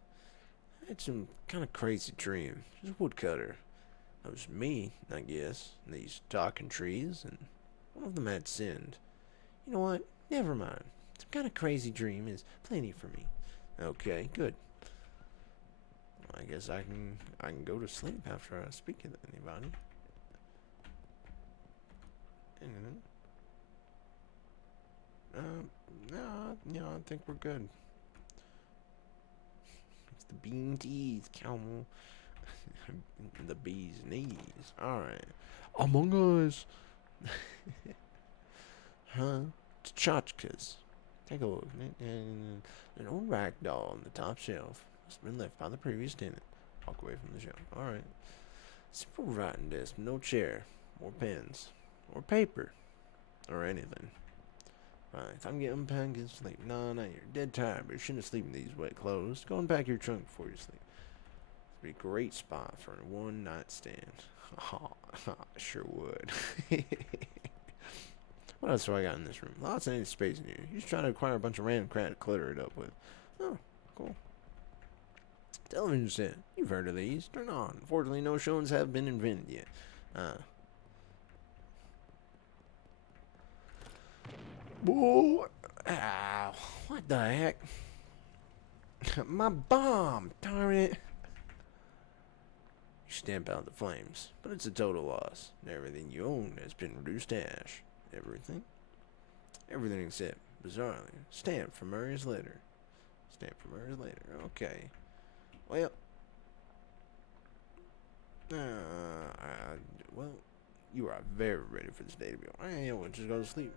I had some kind of crazy dream. Just a woodcutter. That was me, I guess. And these talking trees, and one of them had sinned. You know what? Never mind. Some kind of crazy dream is plenty for me. Okay, good. I guess I can go to sleep after I speak to anybody. No, I think we're good. It's the bean teas, camel. The bee's knees. Alright. Among Us. Huh? It's tchotchkes. Take a look. An old rag doll on the top shelf. Must have been left by the previous tenant. Walk away from the shelf. Alright. Simple writing desk, no chair, or pens, or paper, or anything. Right, time to get unpacked and get sleep. No, you're dead tired, but you shouldn't sleep in these wet clothes. Go unpack your trunk before you sleep. It'd be a great spot for a one-night stand. Oh, I sure would. What else do I got in this room? Lots of empty space in here. You just try to acquire a bunch of random crap to clutter it up with. Oh, cool. Television set. You've heard of these. Turn on. Unfortunately, no showings have been invented yet. Boy. Ow. What the heck? My bomb. Darn it. You stamp out the flames, but it's a total loss. Everything you own has been reduced to ash. Everything? Everything except, bizarrely, stamped from Murray's letter. Stamp from hours later. Okay. Well. Well, you are very ready for this day to be over. I will just go to sleep.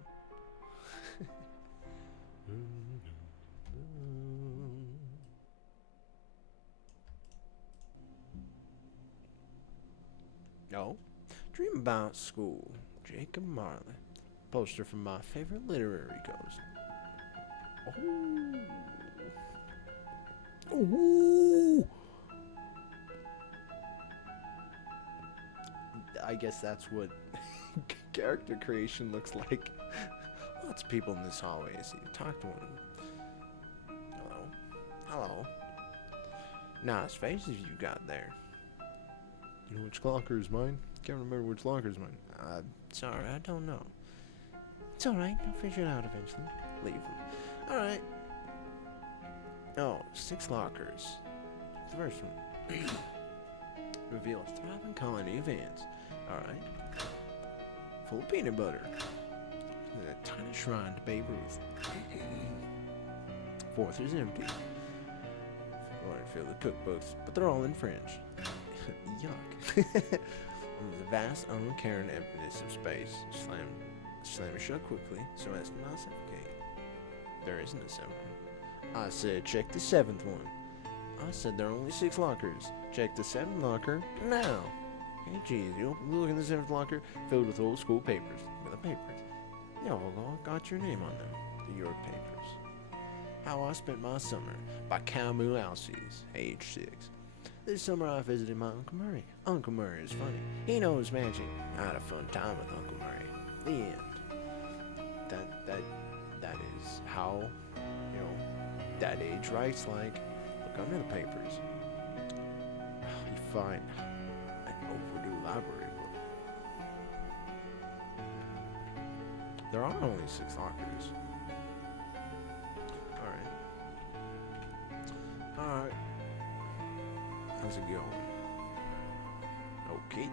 No. Dream about school. Jacob Marley. Poster from my favorite literary ghost. Oh. Ooh. I guess that's what character creation looks like. Lots of people in this hallway. I see. Talk to one. Hello. Hello. Nice faces you got there. You know which locker is mine? Can't remember which locker is mine. Sorry, I don't know. It's alright. I'll figure it out eventually. Leave them. Alright. Oh, 6 lockers. The first one. Reveal a thriving colony of ants. Alright. Full of peanut butter. And a tiny shrine to Babe Ruth. 4th is empty. Or fill the cookbooks, but they're all in French. Yuck. The vast, uncaring emptiness of space. Slam it shut quickly so as to not suffocate. There isn't a 7th one. I said check the 7th one. I said there are only 6 lockers. Check the 7th locker now. Hey, geez, you look in the 7th locker filled with old school papers. With the papers. They all got your name on them. The York papers. How I Spent My Summer by Camus Alces, age 6. This summer I visited my Uncle Murray. Uncle Murray is funny. He knows magic. I had a fun time with Uncle Murray. The end. That is how, that age writes like. Look under the papers. You find an overdue library book. There are only 6 lockers. Alright. How's it going? Okay.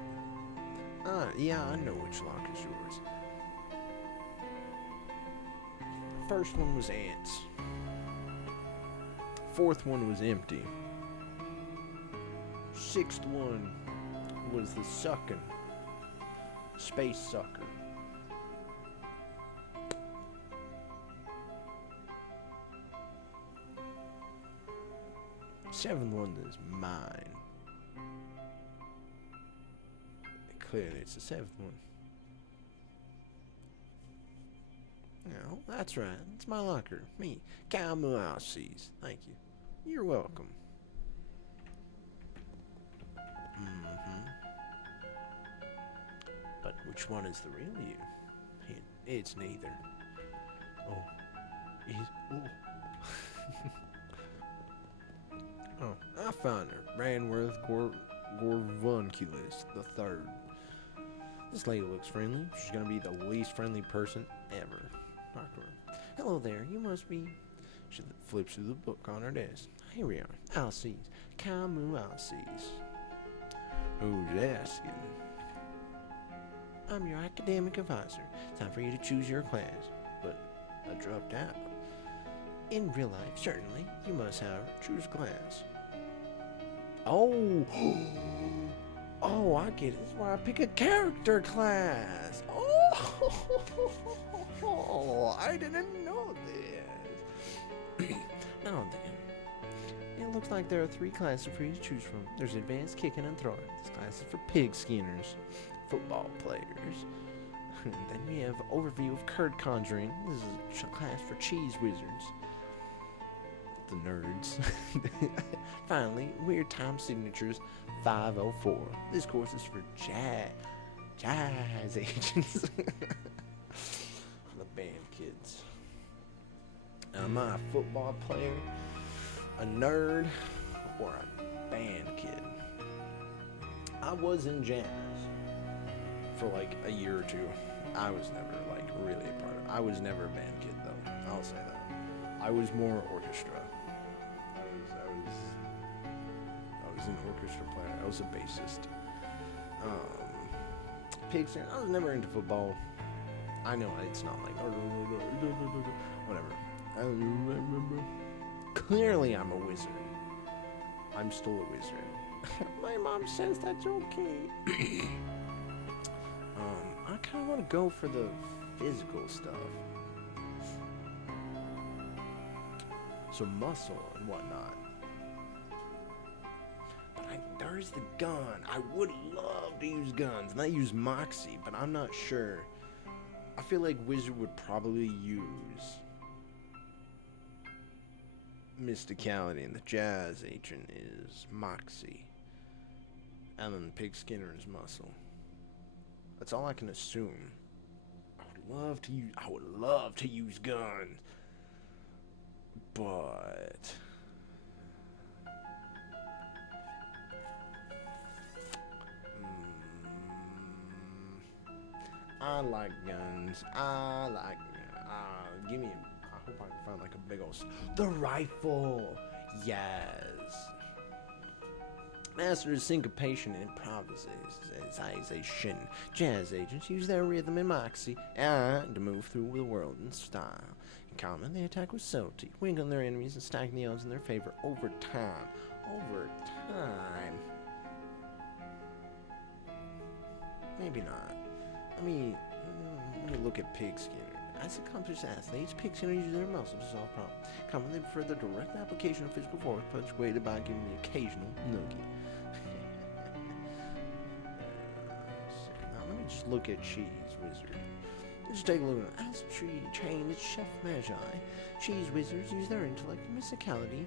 Yeah, I know which locker's yours. First one was ants. 4th one was empty. 6th one was the sucking. Space sucker. Seventh one is mine. Clearly it's the 7th one. No, that's right. It's my locker. Me, Camus Alces. Thank you. You're welcome. But which one is the real you? It's neither. Oh, I found her. Ranworth Gorvunculus the third. This lady looks friendly. She's gonna be the least friendly person ever. Hello there, you must be. She flips through the book on her desk. Here we are. Alces. Camus Alces. Who's asking? I'm your academic advisor. Time for you to choose your class. But I dropped out. In real life, certainly, you must, however, choose a class. Oh! Oh, I get it. This is why I pick a character class. Oh, I didn't know this. Now then, it looks like there are 3 classes for you to choose from. There's advanced kicking and throwing. This class is for pig skinners, football players. Then we have overview of card conjuring. This is a class for cheese wizards. The nerds. Finally, weird time signatures 504. This course is for jazz agents. For the band kids. Am I a football player, a nerd, or a band kid? I was in jazz for like a year or 2. I was never like really a part of it. I was never a band kid though. I'll say that. I was more orchestra. I was an orchestra player. I was a bassist. Pigs. I was never into football. I know it's not like whatever. I remember Clearly I'm a wizard. I'm still a wizard. My mom says that's okay. I kind of want to go for the physical stuff. So muscle and whatnot. But there's the gun. I would love to use guns. And I use Moxie, but I'm not sure. I feel like Wizard would probably use Mysticality, and the Jazz Agent is Moxie. And then Pig Skinner is Muscle. That's all I can assume. I would love to use guns. But I like guns. Give me. I hope I can find like a big old. The rifle. Yes. Master of syncopation and improvisation. Jazz agents use their rhythm and moxie to move through the world in style. In common, they attack with subtlety, wing on their enemies, and stack the odds in their favor over time. Maybe not. Let me look at Pig Skinner. As accomplished athletes, Pig Skinner uses their muscles to solve problems. Commonly prefer the direct application of physical force, punctuated by giving the occasional noogie. Now let me just look at Cheese Wizard. Just take a look at as tree trained as Chef Magi. Cheese Wizards use their intellect and mysticality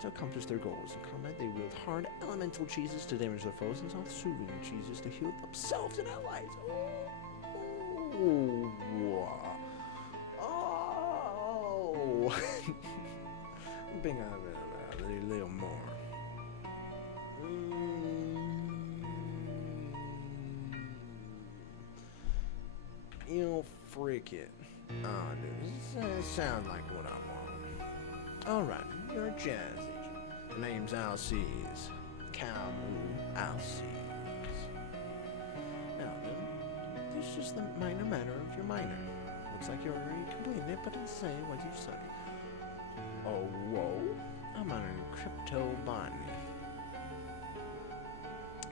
to accomplish their goals. In combat, they wield hard elemental cheeses to damage their foes and soft soothing cheeses to heal themselves and allies. Bring out a little more. You know, frick it. Oh, dude, this sounds like what I want. Alright, you're a jazz agent. The name's Alces. Alces. Now then, there's just the minor matter of your minor. Looks like you're already completing it, but it's the same what you study. Oh, whoa. I'm on a cryptobotany.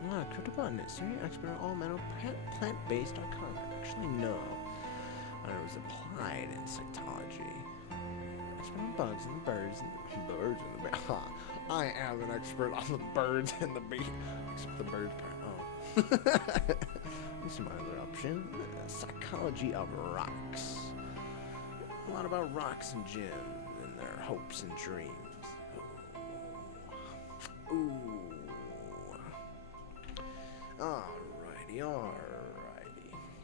Cryptobotanist. You're an expert in all manner of plant-based arcana. Actually, no. I was applied insectology. Expert on bugs and the birds and the birds and the bees. I am an expert on the birds and the bees. Except the bird part. Oh. This is my other option. Psychology of rocks. A lot about rocks and gems and their hopes and dreams. Ooh. Alrighty.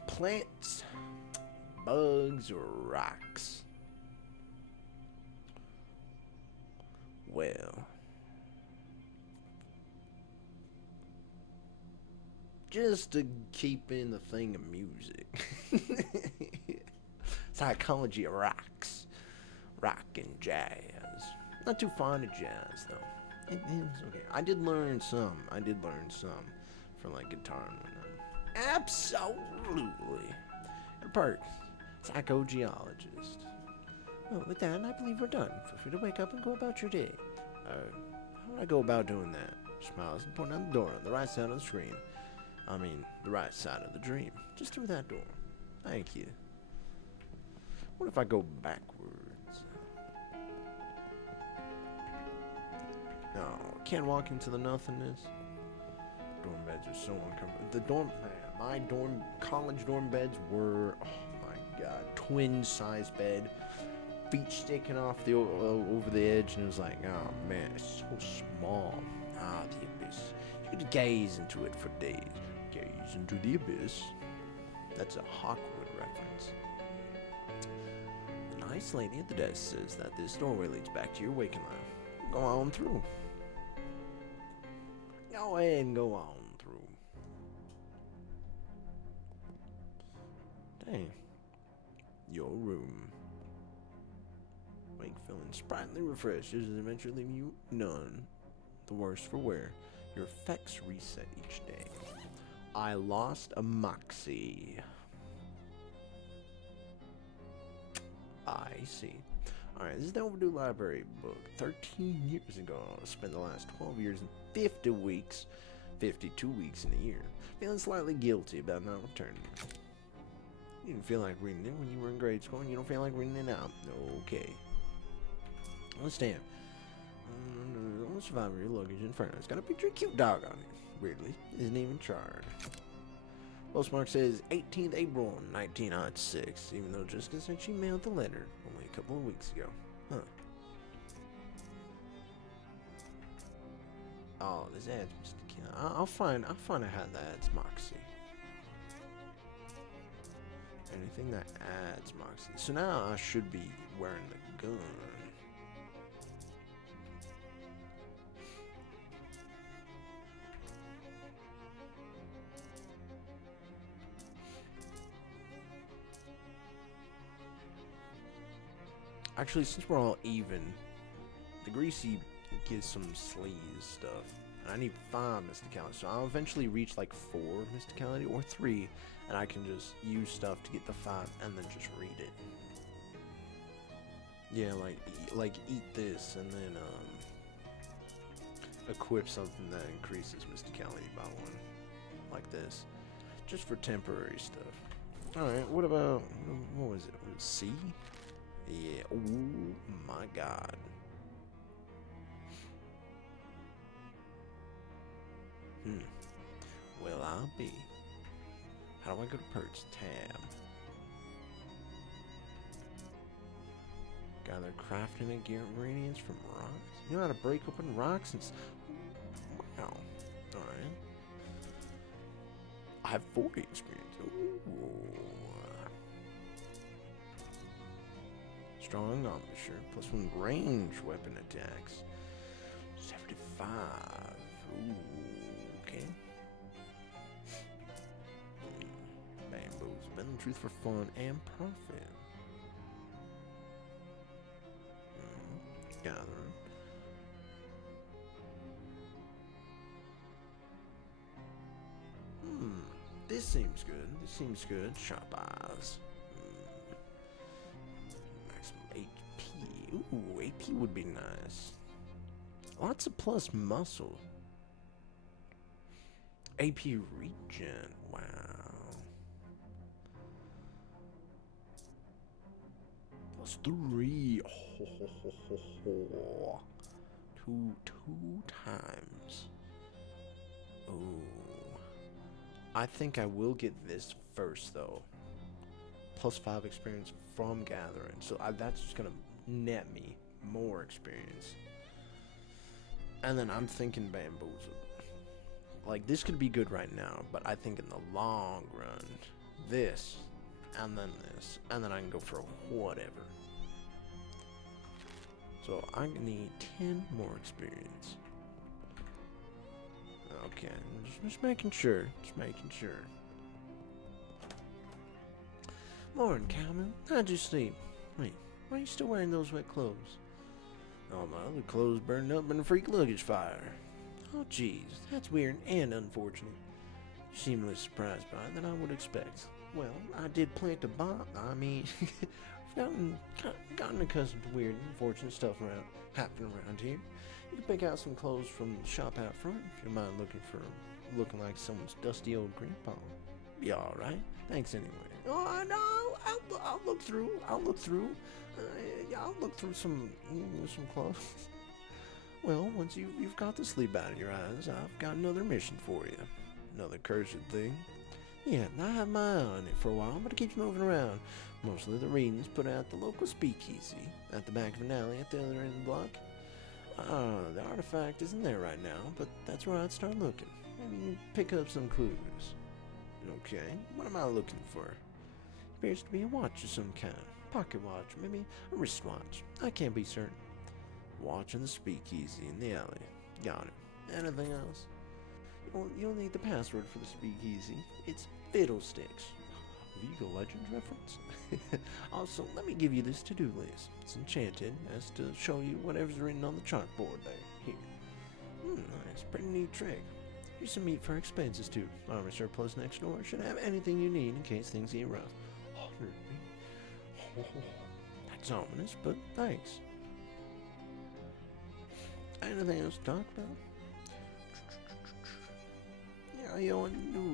Plants, bugs, or rocks? Well, just to keep in the thing of music. Psychology of rocks. Rock and jazz. Not too fond of jazz, though. It's okay. I did learn some for like guitar and whatnot. Absolutely. Perk, psychogeologist. Well, with that, I believe we're done. Feel free to wake up and go about your day. How would I go about doing that? Smiles and point out the door on the right side of the screen. I mean, the right side of the dream. Just through that door. Thank you. What if I go backwards? No, can't walk into the nothingness. Dorm beds are so uncomfortable. My college dorm beds were, oh my god, twin-size bed, feet sticking off the over the edge, and it was like, oh man, it's so small. The abyss. You could gaze into it for days. Gaze into the abyss. That's a Hawkwood reference. The nice lady at the desk says that this doorway leads back to your waking life. Go on through. Go ahead and go on through. Dang. Your room. Wake feeling sprightly refreshed as eventually leaving you none the worse for wear. Your effects reset each day. I lost a moxie. I see. Alright, this is the Overdue Library book. 13 years ago, I spent the last 12 years and 50 weeks, 52 weeks in a year, feeling slightly guilty about not returning. You didn't feel like reading it when you were in grade school, and you don't feel like reading it now. Okay. Let's stand. On the survivor of your luggage in front of us. Got a picture of a cute dog on it. Weirdly, isn't even charred. Postmark says 18th April 1906, even though Jessica said she mailed the letter only a couple of weeks ago. Huh. Oh, this adds Mr. King. I'll find out how that adds Moxie. Anything that adds Moxie. So now I should be wearing the gun. Actually, since we're all even, the Greasy gives some sleaze stuff. I need 5 mysticality, so I'll eventually reach like 4 mysticality or 3, and I can just use stuff to get the 5 and then just read it. Yeah, like eat this and then equip something that increases mysticality by 1, like this, just for temporary stuff. All right, what about what was it? C? Yeah. Oh my God. Well, I'll be. How do I go to perks? Tab. Gather crafting and gear ingredients from rocks. You know how to break open rocks and wow. Alright. I have 40 experience. Ooh. Strong embouchure. +1 range weapon attacks. 75. Ooh. Okay. Bamboos. Bend the truth for fun and profit. Gathering. This seems good. This seems good. Sharp eyes. Maximum HP. Ooh, AP would be nice. Lots of plus muscle. AP regen. Wow. +3. Ho, ho, ho, ho, ho. Two times. Oh. I think I will get this first though. +5 experience from gathering. So that's just gonna net me more experience. And then I'm thinking bamboozle. Like this could be good right now, but I think in the long run, this, and then this, and then I can go for whatever. So I need 10 more experience. Okay, just making sure. Just making sure. Morning, Cowman. How'd you sleep? Wait, why are you still wearing those wet clothes? All my other clothes burned up in a freak luggage fire. Oh, jeez, that's weird and unfortunate. You seem less surprised by it than I would expect. Well, I did plant a bomb. I mean, I've gotten accustomed to weird and unfortunate stuff happening around here. You can pick out some clothes from the shop out front if you mind looking like someone's dusty old grandpa. Be all right. Thanks anyway. Oh no, I'll look through. I'll look through some clothes. Well, once you've got the sleep out of your eyes, I've got another mission for you. Another cursed thing. Yeah, I have my eye on it for a while, but it keeps moving around. Mostly the readings put out the local speakeasy at the back of an alley at the other end of the block. The artifact isn't there right now, but that's where I'd start looking. Maybe you pick up some clues. Okay, what am I looking for? Appears to be a watch of some kind. Pocket watch, maybe a wristwatch. I can't be certain. Watch in the speakeasy in the alley. Got it. Anything else? You'll need the password for the speakeasy. It's Fiddlesticks. League of Legends reference? Also, let me give you this to-do list. It's enchanted as to show you whatever's written on the chalkboard there. Here. Nice. Pretty neat trick. Here's some meat for expenses, too. Army surplus next door should have anything you need in case things get rough. Oh, that It's ominous, but thanks. Anything else to talk about? Yeah,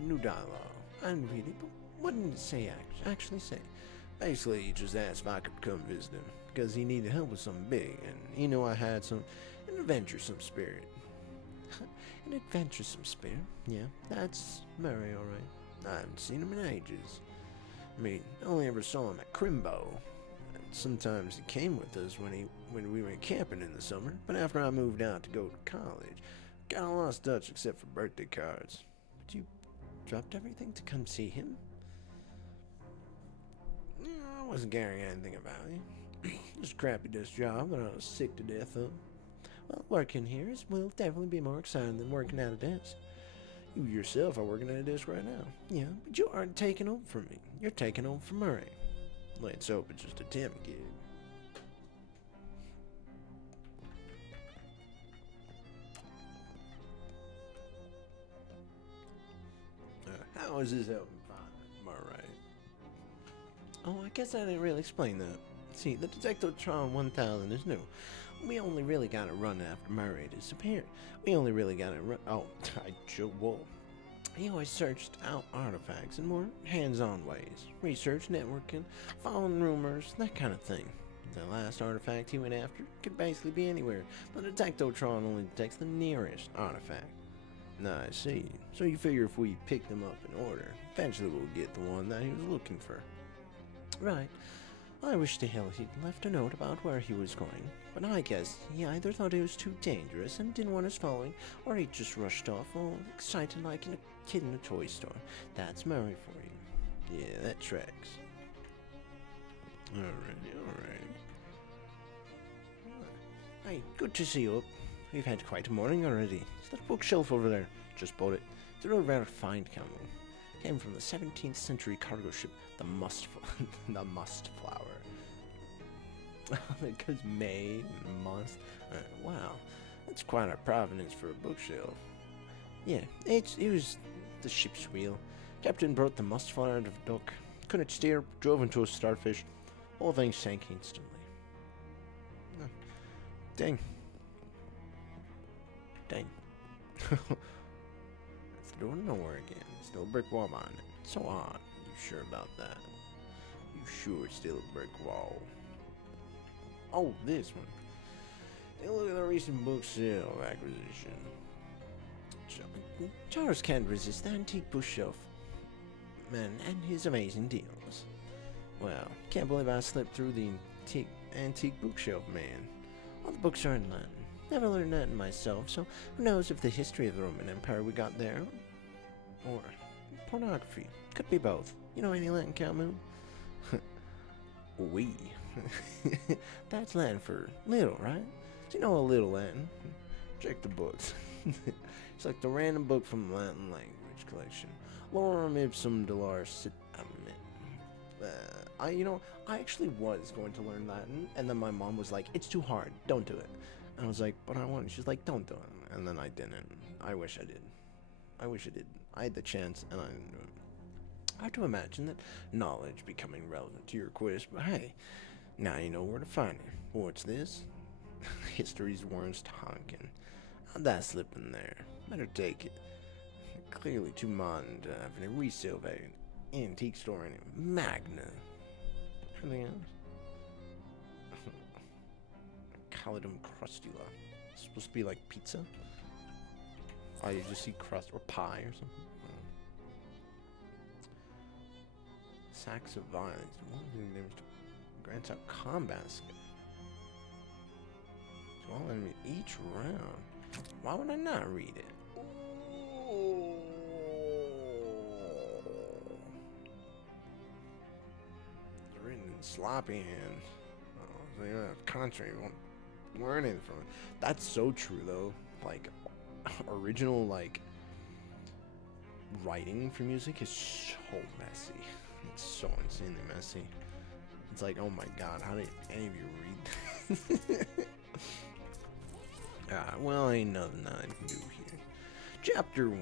new dialogue. I didn't read it, but what did it say actually say? Basically, he just asked if I could come visit him, because he needed help with something big, and he knew I had an adventuresome spirit. An adventuresome spirit? Yeah, that's Murray, alright. I haven't seen him in ages. I mean, I only ever saw him at Crimbo. And sometimes he came with us when we went camping in the summer, but after I moved out to go to college, kinda lost touch except for birthday cards. But you dropped everything to come see him? Yeah, I wasn't caring anything about you. Just a crappy desk job that I was sick to death of. Well, working here will definitely be more exciting than working at a desk. You yourself are working at a desk right now. Yeah, but you aren't taking over from me. You're taking over from Murray. Let's hope it's just a temp gig. How is this helping find Murray? Oh, I guess I didn't really explain that. See, the Detectotron 1000 is new. We only really got it run after Murray disappeared. We only really got it run. Oh, whoa. He always searched out artifacts in more hands-on ways. Research, networking, following rumors, that kind of thing. The last artifact he went after could basically be anywhere, but the Detectotron only detects the nearest artifact. Now I see. So you figure if we pick them up in order, eventually we'll get the one that he was looking for. Right. I wish to hell he'd left a note about where he was going, but I guess he either thought it was too dangerous and didn't want us following, or he just rushed off all excited like a kid in a toy store. That's Murray for you. Yeah, that tracks. Alright. Hey, good to see you up. We've had quite a morning already. It's that bookshelf over there. Just bought it. It's a real rare find, camel. Came from the 17th century cargo ship, the the Mustflower. Because May and Must. Wow, that's quite a provenance for a bookshelf. Yeah, it was the ship's wheel. Captain brought the Mustflower out of dock. Couldn't steer, drove into a starfish. All things sank instantly. Dang. That's the door to nowhere again. Still a brick wall behind it. So odd. You sure about that? You sure it's still a brick wall? Oh, this one. Take a look at the recent book sale acquisition. Charles can't resist the antique bookshelf man and his amazing deals. Well, can't believe I slipped through the antique bookshelf man. All the books are in Latin. Never learned Latin myself, so who knows if the history of the Roman Empire we got there, or pornography. Could be both. You know any Latin, Calmoon? We. That's Latin for little, right? So you know a little Latin. Check the books. It's like the random book from the Latin language collection. Lorem ipsum delaris I actually was going to learn Latin, and then my mom was like, it's too hard, don't do it. And I was like, but I want it. She's like, don't do it. And then I didn't. I wish I did. I had the chance, and I didn't do it. I have to imagine that knowledge becoming relevant to your quiz, but hey, now you know where to find it. What's this? History's worst honkin'. How'd that slip in there? Better take it. Clearly too modern to have in a resale value. Antique store in it. Magna. Anything else? Calidum crustula. It's supposed to be like pizza? Oh, you just see crust or pie or something? Sacks of violence. One of the names grants out combat skill. To all enemies each round. Why would I not read it? Ooh. It's written in sloppy hand. Oh, so you don't have contrary. You won't learn anything from it. That's so true though. Like original writing for music is so messy. It's so insanely messy. It's like, oh my god, how did any of you read this? Well, ain't nothing I can do here. Chapter 1.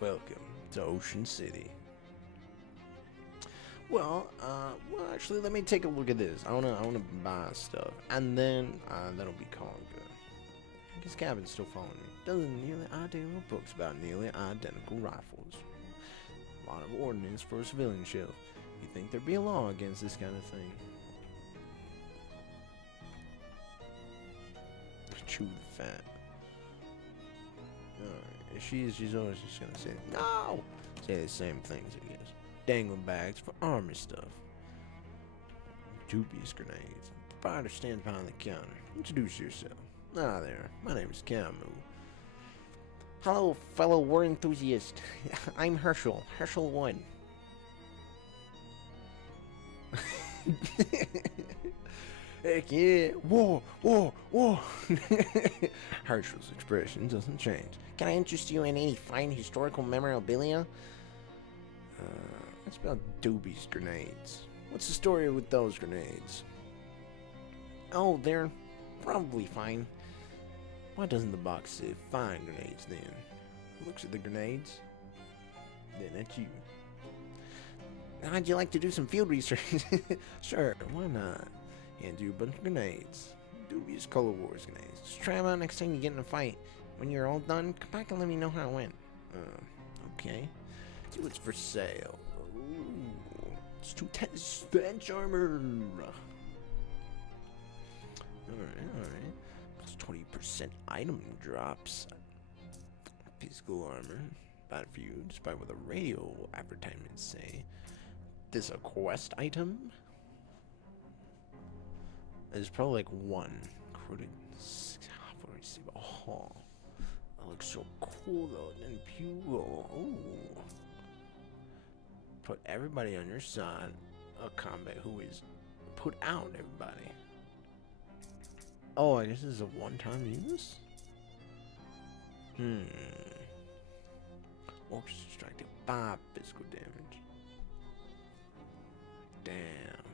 Welcome to Ocean City. Well, actually, let me take a look at this. I wanna buy stuff, and then that'll be called good. His cabin's still following me. Dozen nearly identical books about nearly identical rifles. A lot of ordnance for a civilian shelf. You think there'd be a law against this kind of thing? Chew the fat. She's always just gonna say no. Say the same things, I guess. Dangling bags for army stuff. Dubious grenades. Proprietor stands behind the counter. Introduce yourself. Ah, there. My name is Camu. Hello, fellow war enthusiast. I'm Herschel. Herschel 1. Heck yeah. War, war, war. Herschel's expression doesn't change. Can I interest you in any fine historical memorabilia? That's about dubious grenades. What's the story with those grenades? Oh, they're probably fine. Why doesn't the box say fine grenades then? Looks at the grenades. Then that's you. How'd you like to do some field research? Sure, why not? Hand you a bunch of grenades. Dubious Color Wars grenades. Just try them out next time you get in a fight. When you're all done, come back and let me know how it went. Okay. See what's for sale. Ooh, it's 210 stench armor. Alright. Plus 20% item drops. Physical armor. Bad for you, despite what the radio advertisements say. This a quest item? There's probably like one. Oh, that looks so cool though. And Bugle. Oh. Put everybody on your side. A combat who is put out everybody. Oh, I guess this is a one-time use? Orcs strike to 5 physical damage. Damn.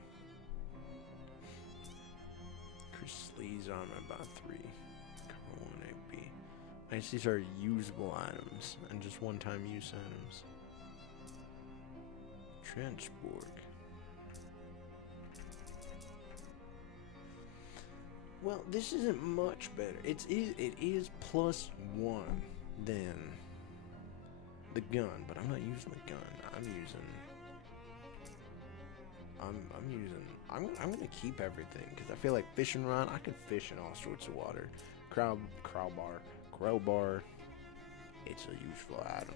Chris Lee's armor about 3. Cover 1 AP. I guess these are usable items and just one-time use items. Transport. Well, this isn't much better. It is plus 1 than the gun, but I'm not using the gun. I'm gonna keep everything because I feel like fishing rod. I can fish in all sorts of water. Crowbar. It's a useful item.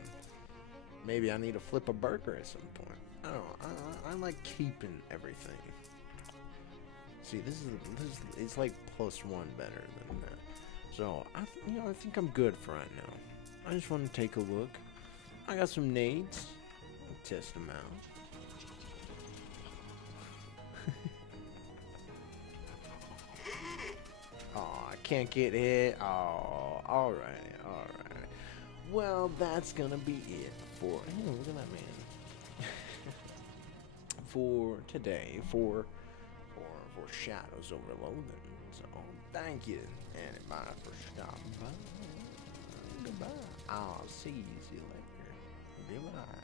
Maybe I need to flip a burger at some point. I don't know. I like keeping everything. See, this is it's like plus 1 better than that. So I think I'm good for right now. I just want to take a look. I got some nades. Test them out. Oh, I can't get hit. Oh, alright. Well, that's gonna be it for. Hey, look at that man. For today, for Shadows over Loathing. So thank you, anybody, for stopping by. Goodbye. I'll see you later. Goodbye.